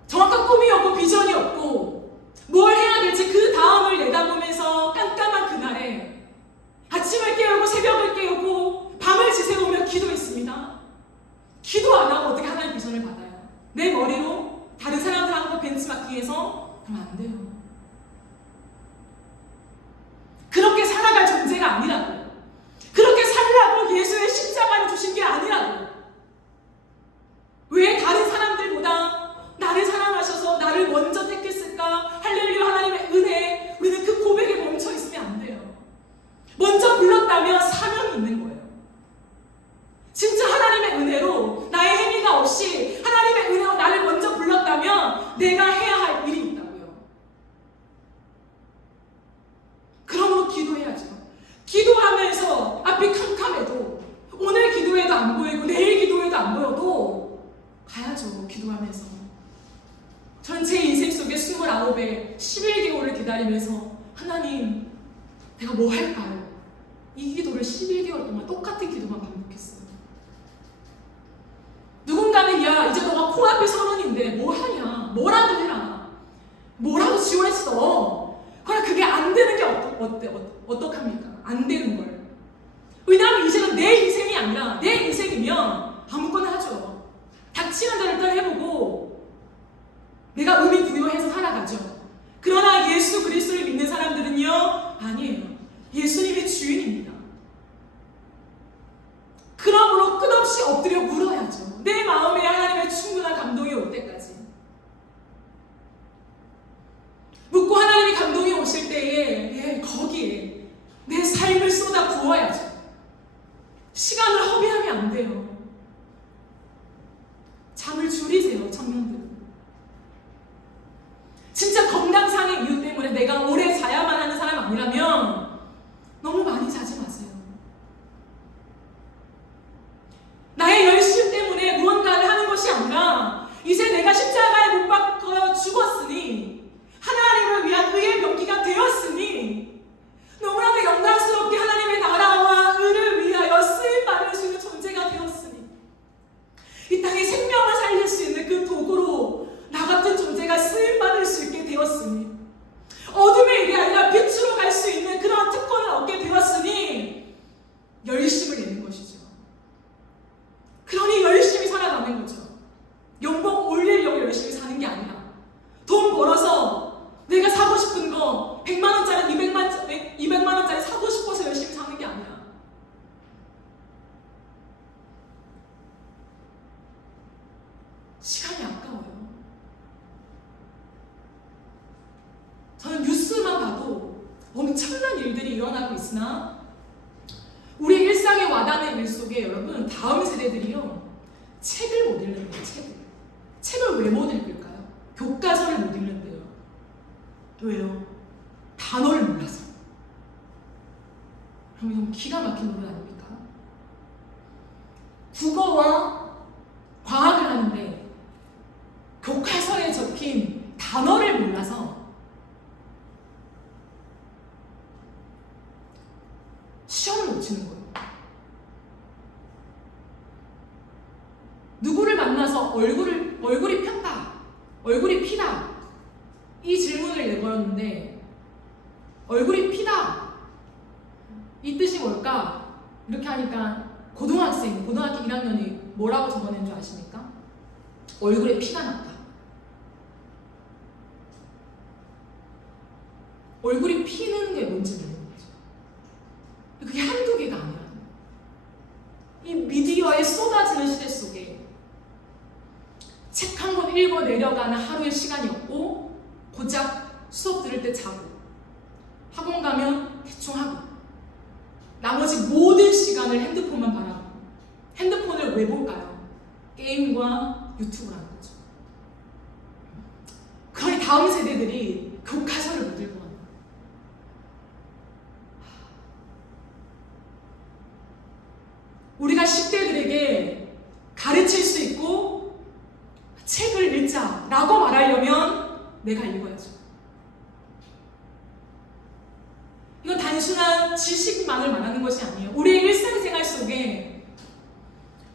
정확한 꿈이 없고 비전이 없고 뭘 해야 될지 그 다음을 내다보면서 깜깜한 그날에 아침을 깨우고 새벽을 깨우고 밤을 지새우며 기도했습니다. 기도 안 하고 어떻게 하나님의 비전을 받아요? 내 머리로 다른 사람들하고 벤치마킹해서 그러면 안 돼요. 그렇게 살아갈 존재가 아니라고요. 그렇게 살라고 예수의 십자가를 주신 게 아니라고요. 왜 다른 사람들보다 나를 사랑하셔서 나를 먼저 택했을까? 할렐루야 하나님의 은혜. 우리는 그 고백에 멈춰 있으면 안 돼요. 먼저 불렀다면 사명이 있는 거예요. 진짜 하나님의 은혜로 나의 행위가 없이 하나님의 은혜로 나를 먼저 불렀다면 내가 해야 할 일이 있다고요. 그러므로 기도해야죠. 기도하면서 앞이 캄캄해도 오늘 기도해도 안 보이고 내일 기도해도 안 보여도 가야죠. 기도하면서. 전 제 인생 속에 29에 11개월을 기다리면서 하나님 내가 뭐 할까요? 이 기도를 11개월 동안 똑같은 기도만 반복했어요. 누군가는 야 이제 너가 코앞에 서른인데 뭐 하냐 뭐라도 해라 뭐라도 지원했어. 그러나 그게 안 되는 게 어떡합니까? 안 되는 걸. 왜냐하면 이제는 내 인생이 아니라 내 인생이면 아무거나 하죠. 닥치는 대로 일단 해보고 내가 의미 부여해서 살아가죠. 그러나 예수 그리스도를 믿는 사람들은요 아니에요. 예수님이 주인입니다. 그러므로 끝없이 엎드려 물어야죠. 내 마음에 하나님의 충분한 감동이 올 때까지. 묻고 하나님의 감동이 오실 때에 거기에 내 삶을 쏟아 부어야죠. 시간을 허비하면 안 돼요. 잠을 줄이세요, 청년들. 진짜 건강상의 이유 때문에 내가 오래 자야만 하는 사람 아니라면 너무 많이 자지 마세요. 나의 열심 때문에 무언가를 하는 것이 아니라 이제 내가 십자가에 못 박혀 죽었으니 하나님을 위한 의의 병기가 되었으니 너무나도 영광스럽게 하나님의 나라와 의를 위하여 쓰임받을 수 있는 존재가 되었으니 이 땅에 생명을 살릴 수 있는 그 도구로 나 같은 존재가 쓰임받을 수 있게 되었으니 어둠의 일이 아니라 빛으로 갈 수 있는 그런 특권을 얻게 되었으니 열심을 내는 것이죠. 그러니 열심히 살아가는 거죠. 연봉 올리려고 열심히 사는 게 아니라 돈 벌어서 내가 사고 싶은 거 100만원짜리 200만원짜리 사고 싶어서 열심히 사는 게 아니라 시간이 아까워요. 저는 뉴스만 봐도 엄청난 일들이 일어나고 있으나 우리 일상에 와닿는 일 속에 여러분 다음 세대들이요 책을 못 읽는데요. 책을 왜 못 읽을까요? 교과서를 못 읽는데요. 왜요? 단어를 몰라서. 그럼 이건 기가 막힌 노래 아닙니까? 국어와 과학을 하는데 교과서에 적힌 단어를 몰라서 시험을 못 치는 거예요. 누구를 만나서 얼굴이 폈다, 얼굴이 피다 이 질문을 내걸었는데 얼굴이 피다 이 뜻이 뭘까? 이렇게 하니까 고등학교 1학년이 뭐라고 적어낸 줄 아십니까? 얼굴에 피가 났다. 얼굴이 피는 게 뭔지 모르는 거죠. 그게 한두 개가 아니라 이 미디어에 쏟아지는 시대 속에 책 한 권 읽어 내려가는 하루의 시간이 없고 고작 수업 들을 때 자고 학원 가면 대충 하고 나머지 모든 시간을 핸드폰만 바라보고 핸드폰을 왜 볼까요? 게임과 유튜브라는 거죠. 그러니 다음 세대들이 교과서를 못 읽고 간다. 우리가 10대들에게 가르칠 수 있고 책을 읽자라고 말하려면 내가 읽어야죠. 이건 단순한 지식만을 말하는 것이 아니에요. 우리의 일상생활 속에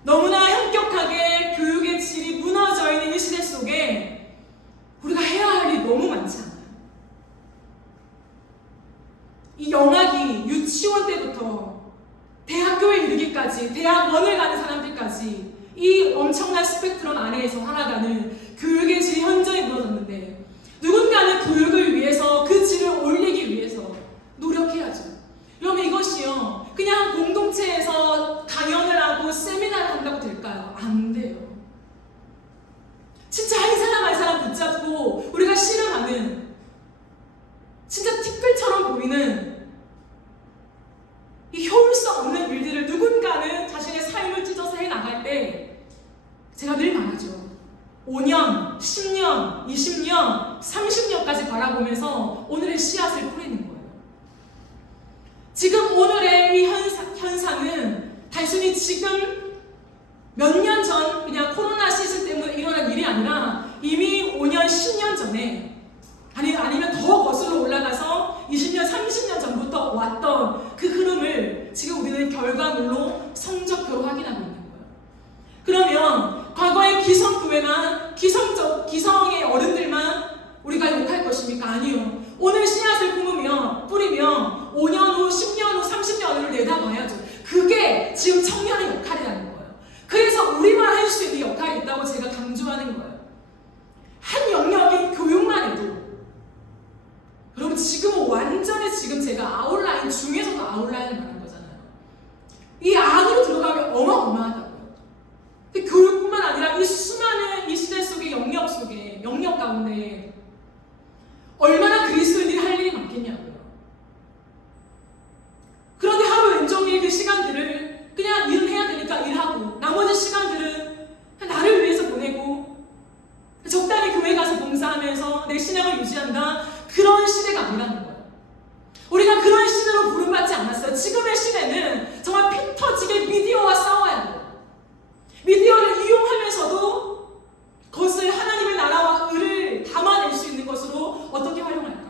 너무나 현격하게 교육의 질이 무너져 있는 이 시대 속에 우리가 해야 할 일이 너무 많지 않아요. 이 영학이 유치원 때부터 대학교에 이르기까지, 대학원을 가는 사람들까지 이 엄청난 스펙트럼 안에서 살아가는 교육의 질이 현저히 무너졌는데 누군가는 교육을 위해서 그 질을 올리기 위해서 노력해야죠. 그러면 이것이요 그냥 공동체에서 강연을 하고 세미나를 한다고 될까요? 안 돼요. 진짜 한 사람 붙잡고 우리가 실험하는 진짜 티끌처럼 보이는 이 효율성 없는 일들을 누군가는 자신의 삶을 찢어서 해나갈 때 제가 늘 말하죠. 5년, 10년, 20년, 30년까지 바라보면서 오늘의 씨앗을 뿌리는 거예요. 지금 오늘의 이 현상은 단순히 지금 몇 년 전 그냥 코로나 시즌 때문에 일어난 일이 아니라 이미 5년, 10년 전에 아니면 더 거슬러 올라가서 20년, 30년 전부터 왔던 그 흐름을 지금 우리는 결과물로 성적표로 확인하고 있는 거예요. 그러면 과거의 기성교회만 기성의 어른들만 우리가 욕할 것입니까? 아니요. 오늘 씨앗을 뿌리면 5년 후, 10년 후, 30년 후를 내다봐야죠. 그게 지금 청년의 역할이라는 거예요. 그래서 우리만 할 수 있는 역할이 있다고 제가 강조하는 거예요. 한 영역인 교육만 해도 여러분 지금은 완전히 지금 제가 아웃라인 중에서도 아웃라인을 말한 거잖아요. 이 안으로 들어가면 어마어마하다고요. 교육뿐만 아니라 이 수많은 이 시대 속의 영역 가운데 얼마나 그리스도인들이 할 일이 많겠냐고요. 그런데 하루 왼종일 그 시간들을 그냥 일을 해야 되니까 일하고 나머지 시간들은 나를 위해서 보내고 적당히 교회 가서 봉사하면서 내 신앙을 유지한다. 그런 시대가 아니라는 거예요. 우리가 그런 시대로 부름받지 않았어요. 지금의 시대는 정말 피 터지게 미디어와 싸워야 돼요. 미디어를 이용하면서도 그것을 하나님의 나라와 의를 담아낼 수 있는 것으로 어떻게 활용할까?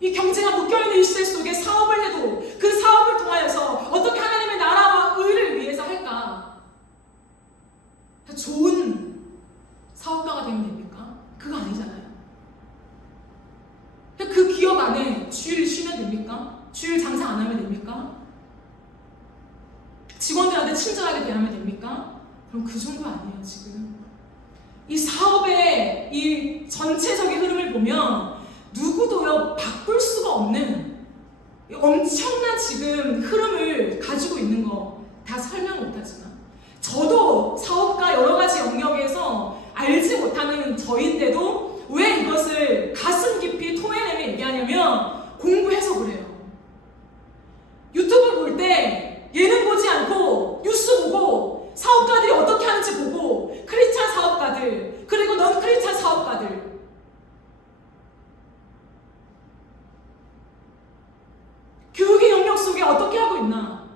이 경제가 묶여있는 이 시대 속에 사업을 해도 그 사업을 통하여서 어떻게 하나님의 나라와 의를 위해서 할까? 좋은 사업가가 되면 됩니까? 그거 아니잖아요. 그 기업 안에 주일 쉬면 됩니까? 주일 장사 안 하면 됩니까? 직원들한테 친절하게 대하면 됩니까? 그럼 그 정도 아니에요, 지금. 이 사업의 이 전체적인 흐름을 보면 누구도요, 바꿀 수가 없는 엄청난 지금 흐름을 가지고 있는 거 다 설명 못하지만 저도 사업가 여러 가지 영역에서 알지 못하는 저인데도 왜 이것을 가슴 깊이 토해내며 얘기하냐면 공부해서 그래요. 유튜브 볼 때 예능 보지 않고 뉴스 보고 사업가들이 어떻게 하는지 보고 크리스찬 사업가들 그리고 넌 크리스찬 사업가들 교육의 영역 속에 어떻게 하고 있나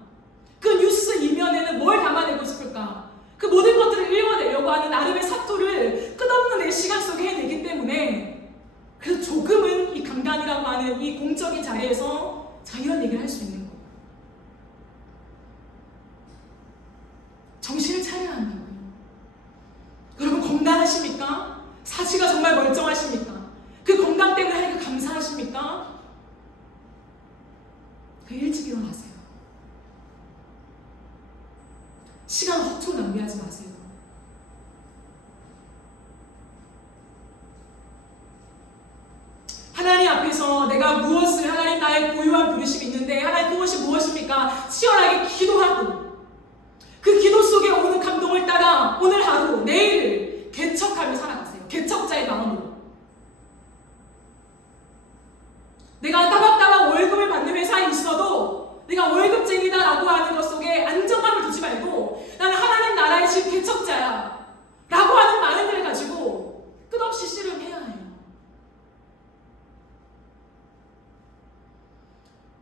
그 뉴스 이면에는 뭘 담아내고 싶을까 그 모든 것들을 읽어내려고 하는 나름의 사투를 끝없는 내 시간 속에 해내기 때문에 그래서 조금은 이 강단이라고 하는 이 공적인 자리에서 자 이런 얘기를 할 수 있는 거예요. 정신을 차려야 한다고요. 여러분 건강하십니까? 사지가 정말 멀쩡하십니까? 그 건강 때문에 하나님께 감사하십니까? 일찍 일어나세요. 시간 헛되이 낭비하지 마세요. 하나님 앞에서 내가 무엇을, 하나님 나의 고유한 부르심이 있는데 하나님 그것이 무엇입니까? 치열하게 기도하고 그 기도 속에 오는 감동을 따라 오늘 하루, 내일을 개척하며 살아가세요. 개척자의 마음으로. 내가 따박따박 월급을 받는 회사에 있어도 내가 월급쟁이다라고 하는 것 속에 안정감을 두지 말고 나는 하나님 나라의 집 개척자야 라고 하는 마음을 가지고 끝없이 씨름해야 해요.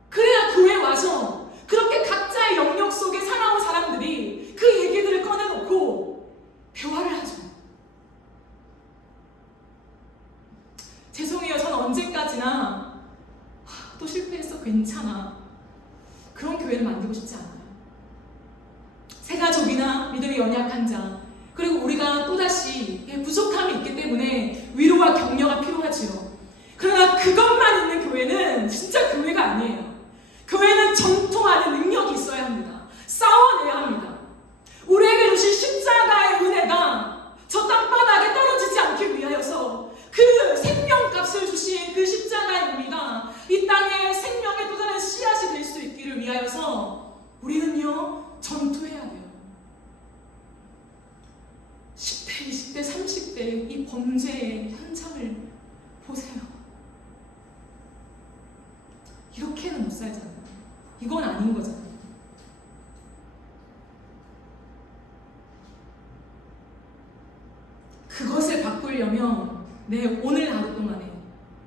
그래야 교회에 와서 그렇게 각자의 영역 속에 살아온 사람들이 그 얘기들을 꺼내놓고 대화를 하죠. 죄송해요. 저는 언제까지나 또 실패했어 괜찮아 그런 교회를 만들고 싶지 않아요. 새가족이나 믿음이 연약한 자, 그리고 우리가 또다시 부족함이 있기 때문에 위로와 격려가 필요하지요. 그러나 그것만 있는 교회는 진짜 교회가 아니에요. 교회는 전통하는 능력이 있어야 합니다. 싸워내야 합니다. 우리에게 주신 십자가의 은혜가 저 땅바닥에 떨어지지 않기 위하여서 그 생명값을 주신 그 십자가의 의미가 이 땅에 생명의 또 다른 씨앗이 될 수 있기를 위하여서 우리는요 전투해야 돼요. 10대, 20대, 30대 이 범죄의 현장을 보세요. 이렇게는 못 살잖아요. 이건 아닌 거잖아요. 그것을 바꾸려면 내 오늘 하루 동안에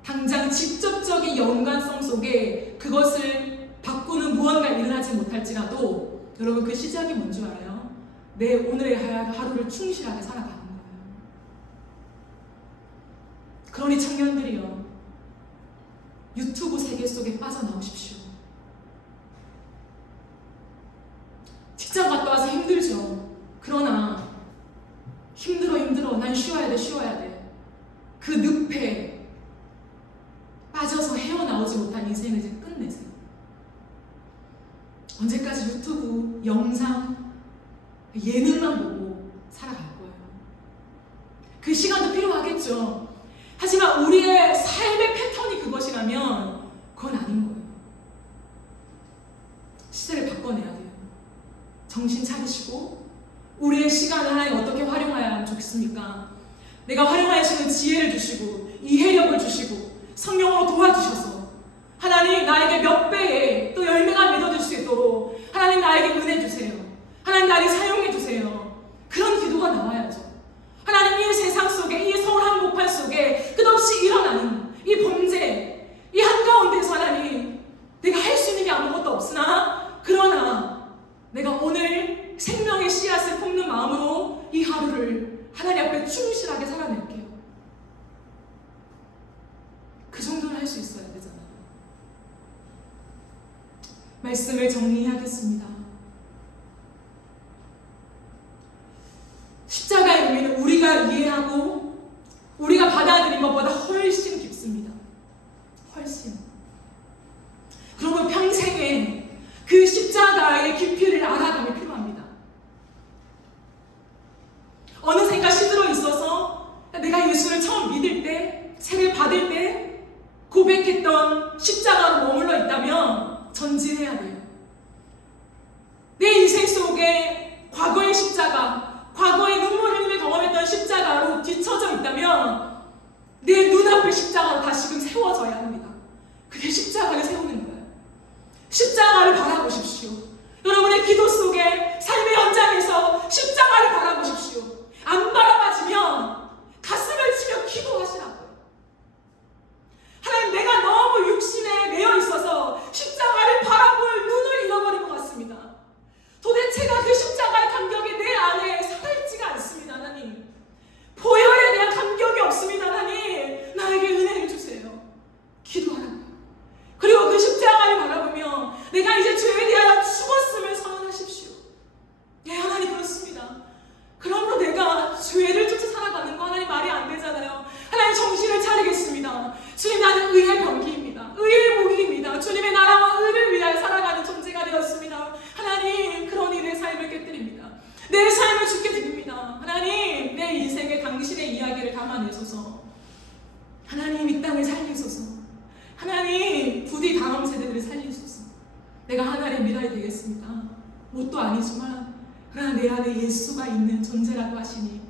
당장 직접적인 연관성 속에 그것을 바꾸는 무언가 일을 하지 못할지라도 여러분 그 시작이 뭔 줄 알아요? 내 오늘의 하루를 충실하게 살아가는 거예요. 그러니 청년들이요 유튜브 세계 속에 빠져나오십시오. 직장 갔다 와서 힘들죠. 그러나 힘들어 난 쉬어야 돼 그 늪에 빠져서 헤어나오지 못한 인생을 이제 끝내세요. 언제까지 유튜브 영상 예능만 보고 살아갈 거예요. 그 시간도 필요하겠죠. 하지만 우리의 삶의 패턴이 그것이라면 그건 아닌 거예요. 시대를 바꿔내야 돼요. 정신 차리시고 우리의 시간을 하나님 어떻게 활용해야 좋겠습니까? 내가 활용할 수 있는 지혜를 주시고 이해력을 주시고 성령으로 도와주셔서 하나님 나에게 몇 배의 또 열매가 맺어질 수 있도록 하나님 나에게 은혜 주세요. 하나님 나를 사용해 주세요. 그런 기도가 나와야죠. 하나님 이 세상 속에 이 서울 한복판 속에 끝없이 일어나는 이 범죄 이 한가운데서 하나님 내가 할 수 있는 게 아무것도 없으나 그러나 내가 오늘 생명의 씨앗을 품는 마음으로 이 하루를 하나님 앞에 충실하게 살아낼게요. 그 정도는 할 수 있어야 되잖아요. 말씀을 정리하겠습니다. 십자가의 의미는 우리가 이해하고 우리가 받아들인 것보다 훨씬 깊습니다. 훨씬. 그러면 평생에 그 십자가의 깊이를 알아감이 필요합니다. 어느샌가 시들어 있어서 내가 예수를 처음 믿을 때, 세례 받을 때 고백했던 십자가로 머물러 있다면 전진해야 돼요. 내 인생 속에 과거의 십자가, 과거의 눈물 흘리며 경험했던 십자가로 뒤처져 있다면 내 눈앞의 십자가로 다시금 세워져야 합니다. 그게 십자가를 세우는 거예요. 십자가를 바라보십시오. 여러분의 기도 속에 삶의 현장에서 십자가를 바라보십시오. 안 바라봐지면 가슴을 치며 기도하시라고요. 하나님 내가 너무 육신에 매여 있어서 십자가를 바라볼 눈을 잃어버린 것 같습니다. 도대체가 그 십자가의 감격이 내 안에 살아있지가 않습니다. 하나님 보혈에 대한 감격이 없습니다. 하나님 나에게 은혜를 주세요. 기도하라고요. 그리고 그 십자가를 바라보며 내가 이제 죄에 대하여 죽었음을 선언하십시오. 예, 하나님 그렇습니다. 그러므로 내가 죄를 쫓아 살아가는 거 하나님 말이 안 되잖아요. 하나님 정신을 차리겠습니다. 주님 나는 의의 병기입니다. 의의 목이입니다. 주님의 나라와 의를 위하여 살아 내가 하나님의 미랄이 되겠습니다. 뭣도 아니지만 그러나 내 안에 예수가 있는 존재라고 하시니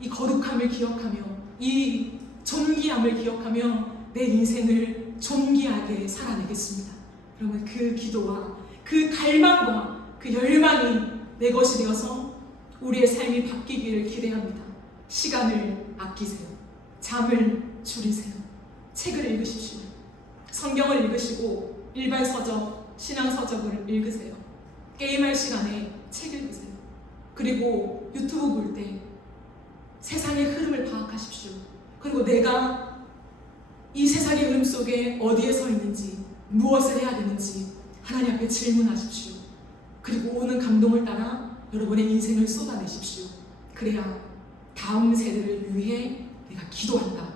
이 거룩함을 기억하며 이 존귀함을 기억하며 내 인생을 존귀하게 살아내겠습니다. 그러면 그 기도와 그 갈망과 그 열망이 내 것이 되어서 우리의 삶이 바뀌기를 기대합니다. 시간을 아끼세요. 잠을 줄이세요. 책을 읽으십시오. 성경을 읽으시고 일반 서적, 신앙 서적을 읽으세요. 게임할 시간에 책 읽으세요. 그리고 유튜브 볼 때 세상의 흐름을 파악하십시오. 그리고 내가 이 세상의 흐름 속에 어디에 서 있는지, 무엇을 해야 되는지 하나님 앞에 질문하십시오. 그리고 오는 감동을 따라 여러분의 인생을 쏟아내십시오. 그래야 다음 세대를 위해 내가 기도한다,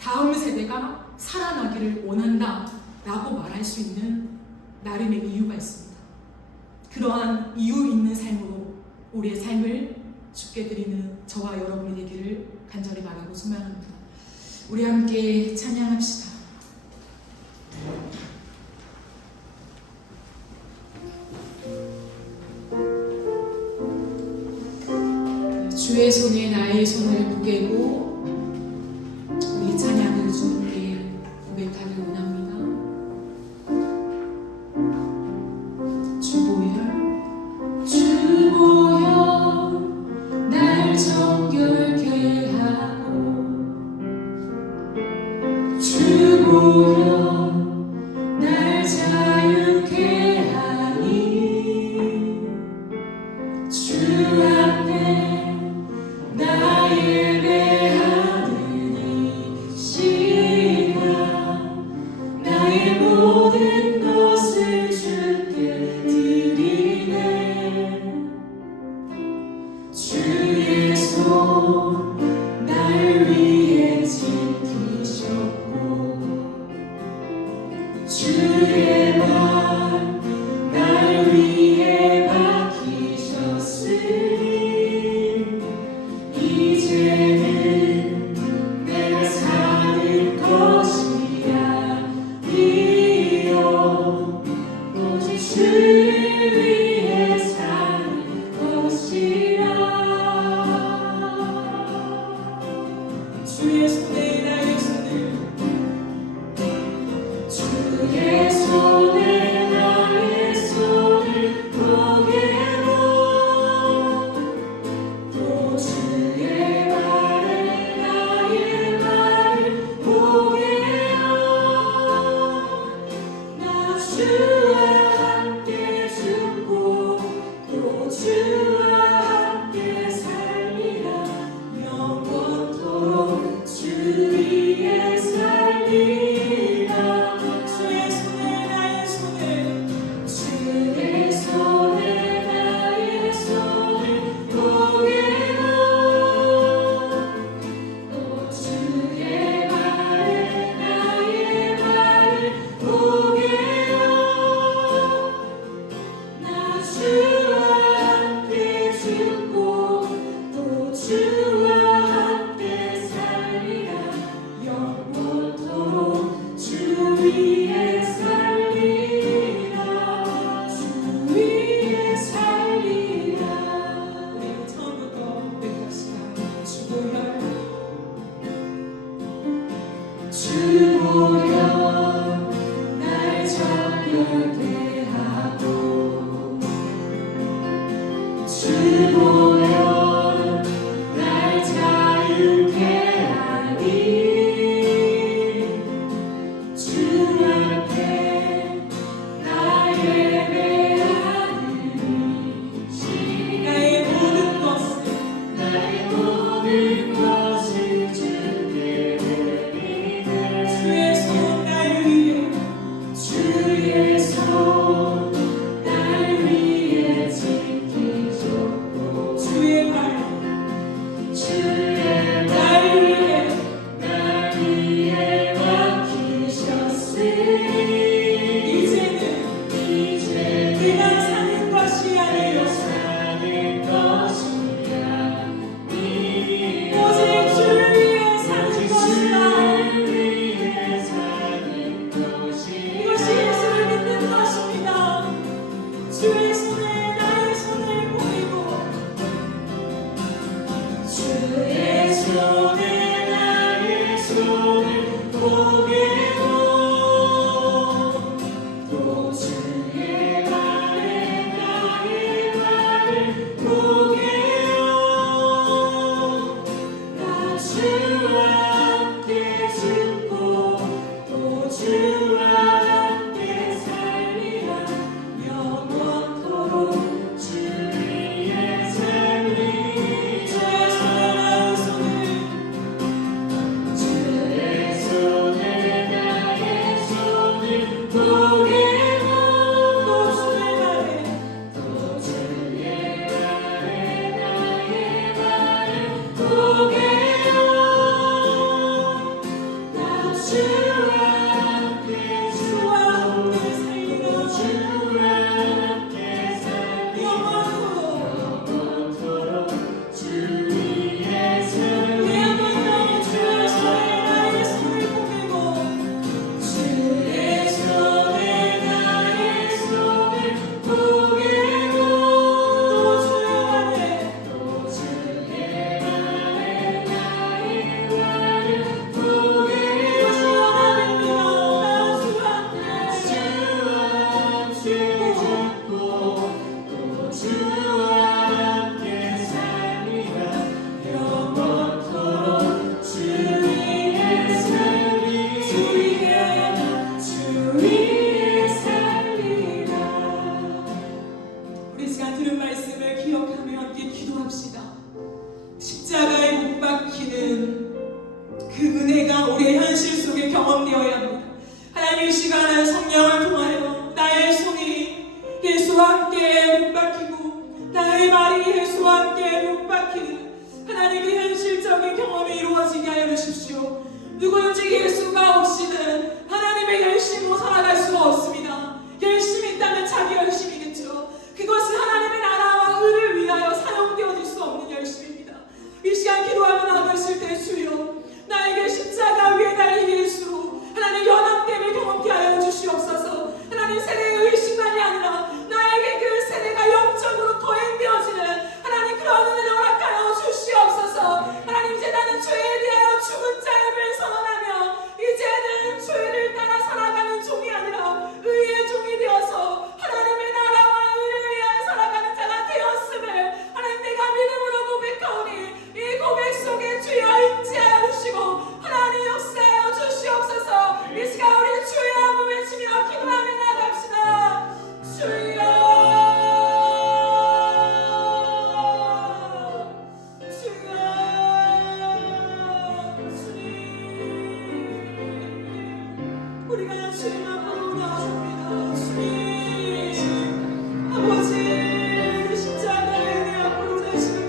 다음 세대가 살아나기를 원한다 라고 말할 수 있는 나름의 이유가 있습니다. 그러한 이유 있는 삶으로 우리의 삶을 주께 드리는 저와 여러분이 되기를 간절히 바라고 소망합니다. 우리 함께 찬양합시다. 주의 손에 나의 손을 부개고 우리 찬양을 주님께 고백하길 원합니다. 주보혈 날 정결케 하고 주보혈 날 자유케 하니 주 앞에 나 예배하는 이 시간 나의 모든 것을 주께 드리네. 주의 손 날 위해 지키셨고 주의 발 날 위해 박히셨으니 이제는 내가 사는 것이야 이요 오직 주를 위해 사는 것이야. 주의 손에 나의 손을 주의 손에 나의 손을 보게로 또 주의 발에 나의 발을 보게요. 나 주와 함께 죽고 또 주와 함께 살리라. 영원토록 주 위에 살리라. 주의 손에 나의 손을 주의 손에 나의 손을 보게로 또 주의 발에 나의 발을 보게요. 나 주와 함께 죽고 또 주와 함께 살리라. 영원토록 주 위에 살리라. 주 위에 살리라. 우리 처음부터 고백합시다. 주보혈 날 정결케 하고 주보혈 날 자유케 하니 주 앞에 나 예배하는 이 나의 모든 것을 주께 드리네. 주의 손 날 위해 주의 손 십자가에 못 박히는 그 은혜가 우리의 현실 속에 경험되어야 합니다. 하나님, 이 시간은 성령을 통하여 나의 손이 예수와 함께 못 박히고 나의 말이 예수와 함께 못 박히는 하나님의 현실적인 경험이 이루어지게 하여 주십시오. 누구든지 예수가 없이는 하나님의 열심으로 살아갈 수가 없습니다. 열심이 있다면 자기 열심이겠죠. 그것은 하나님의 나라와 의를 위하여 사용되어질 수 없는 열심입니다. 이 시간 기도하며 나가실 때 주여, 나에게 십자가 위에 달린 예수로 하나님 연합됨을 경험케 하여 주시옵소서. 하나님, 세례의 의식만이 아니라 나에게 그 세례가 영적으로 거행되어지는 하나님 그런 은혜를 허락하여 주시옵소서. 하나님, 이제 나는 죄에 대하여 죽은 자임을 선언하며 이제는 죄를 따라 살아가는 종이 아니라 의의 종이 되어서 하나님의 나라와 의를 위하여 살아가는 자가 되었음을 하나님 내가 믿음으로 고백하오니 이 고백 속에 주여 임재하여 주시고 하나님 역사하여 주시옵소서. 이 시간 우리 주여 한번 외치며 기도하며 나갑시다. 주여, 우리가 주님 앞으로 나옵니다. 주님, 아버지, 십자가의 은혜 앞으로 내시는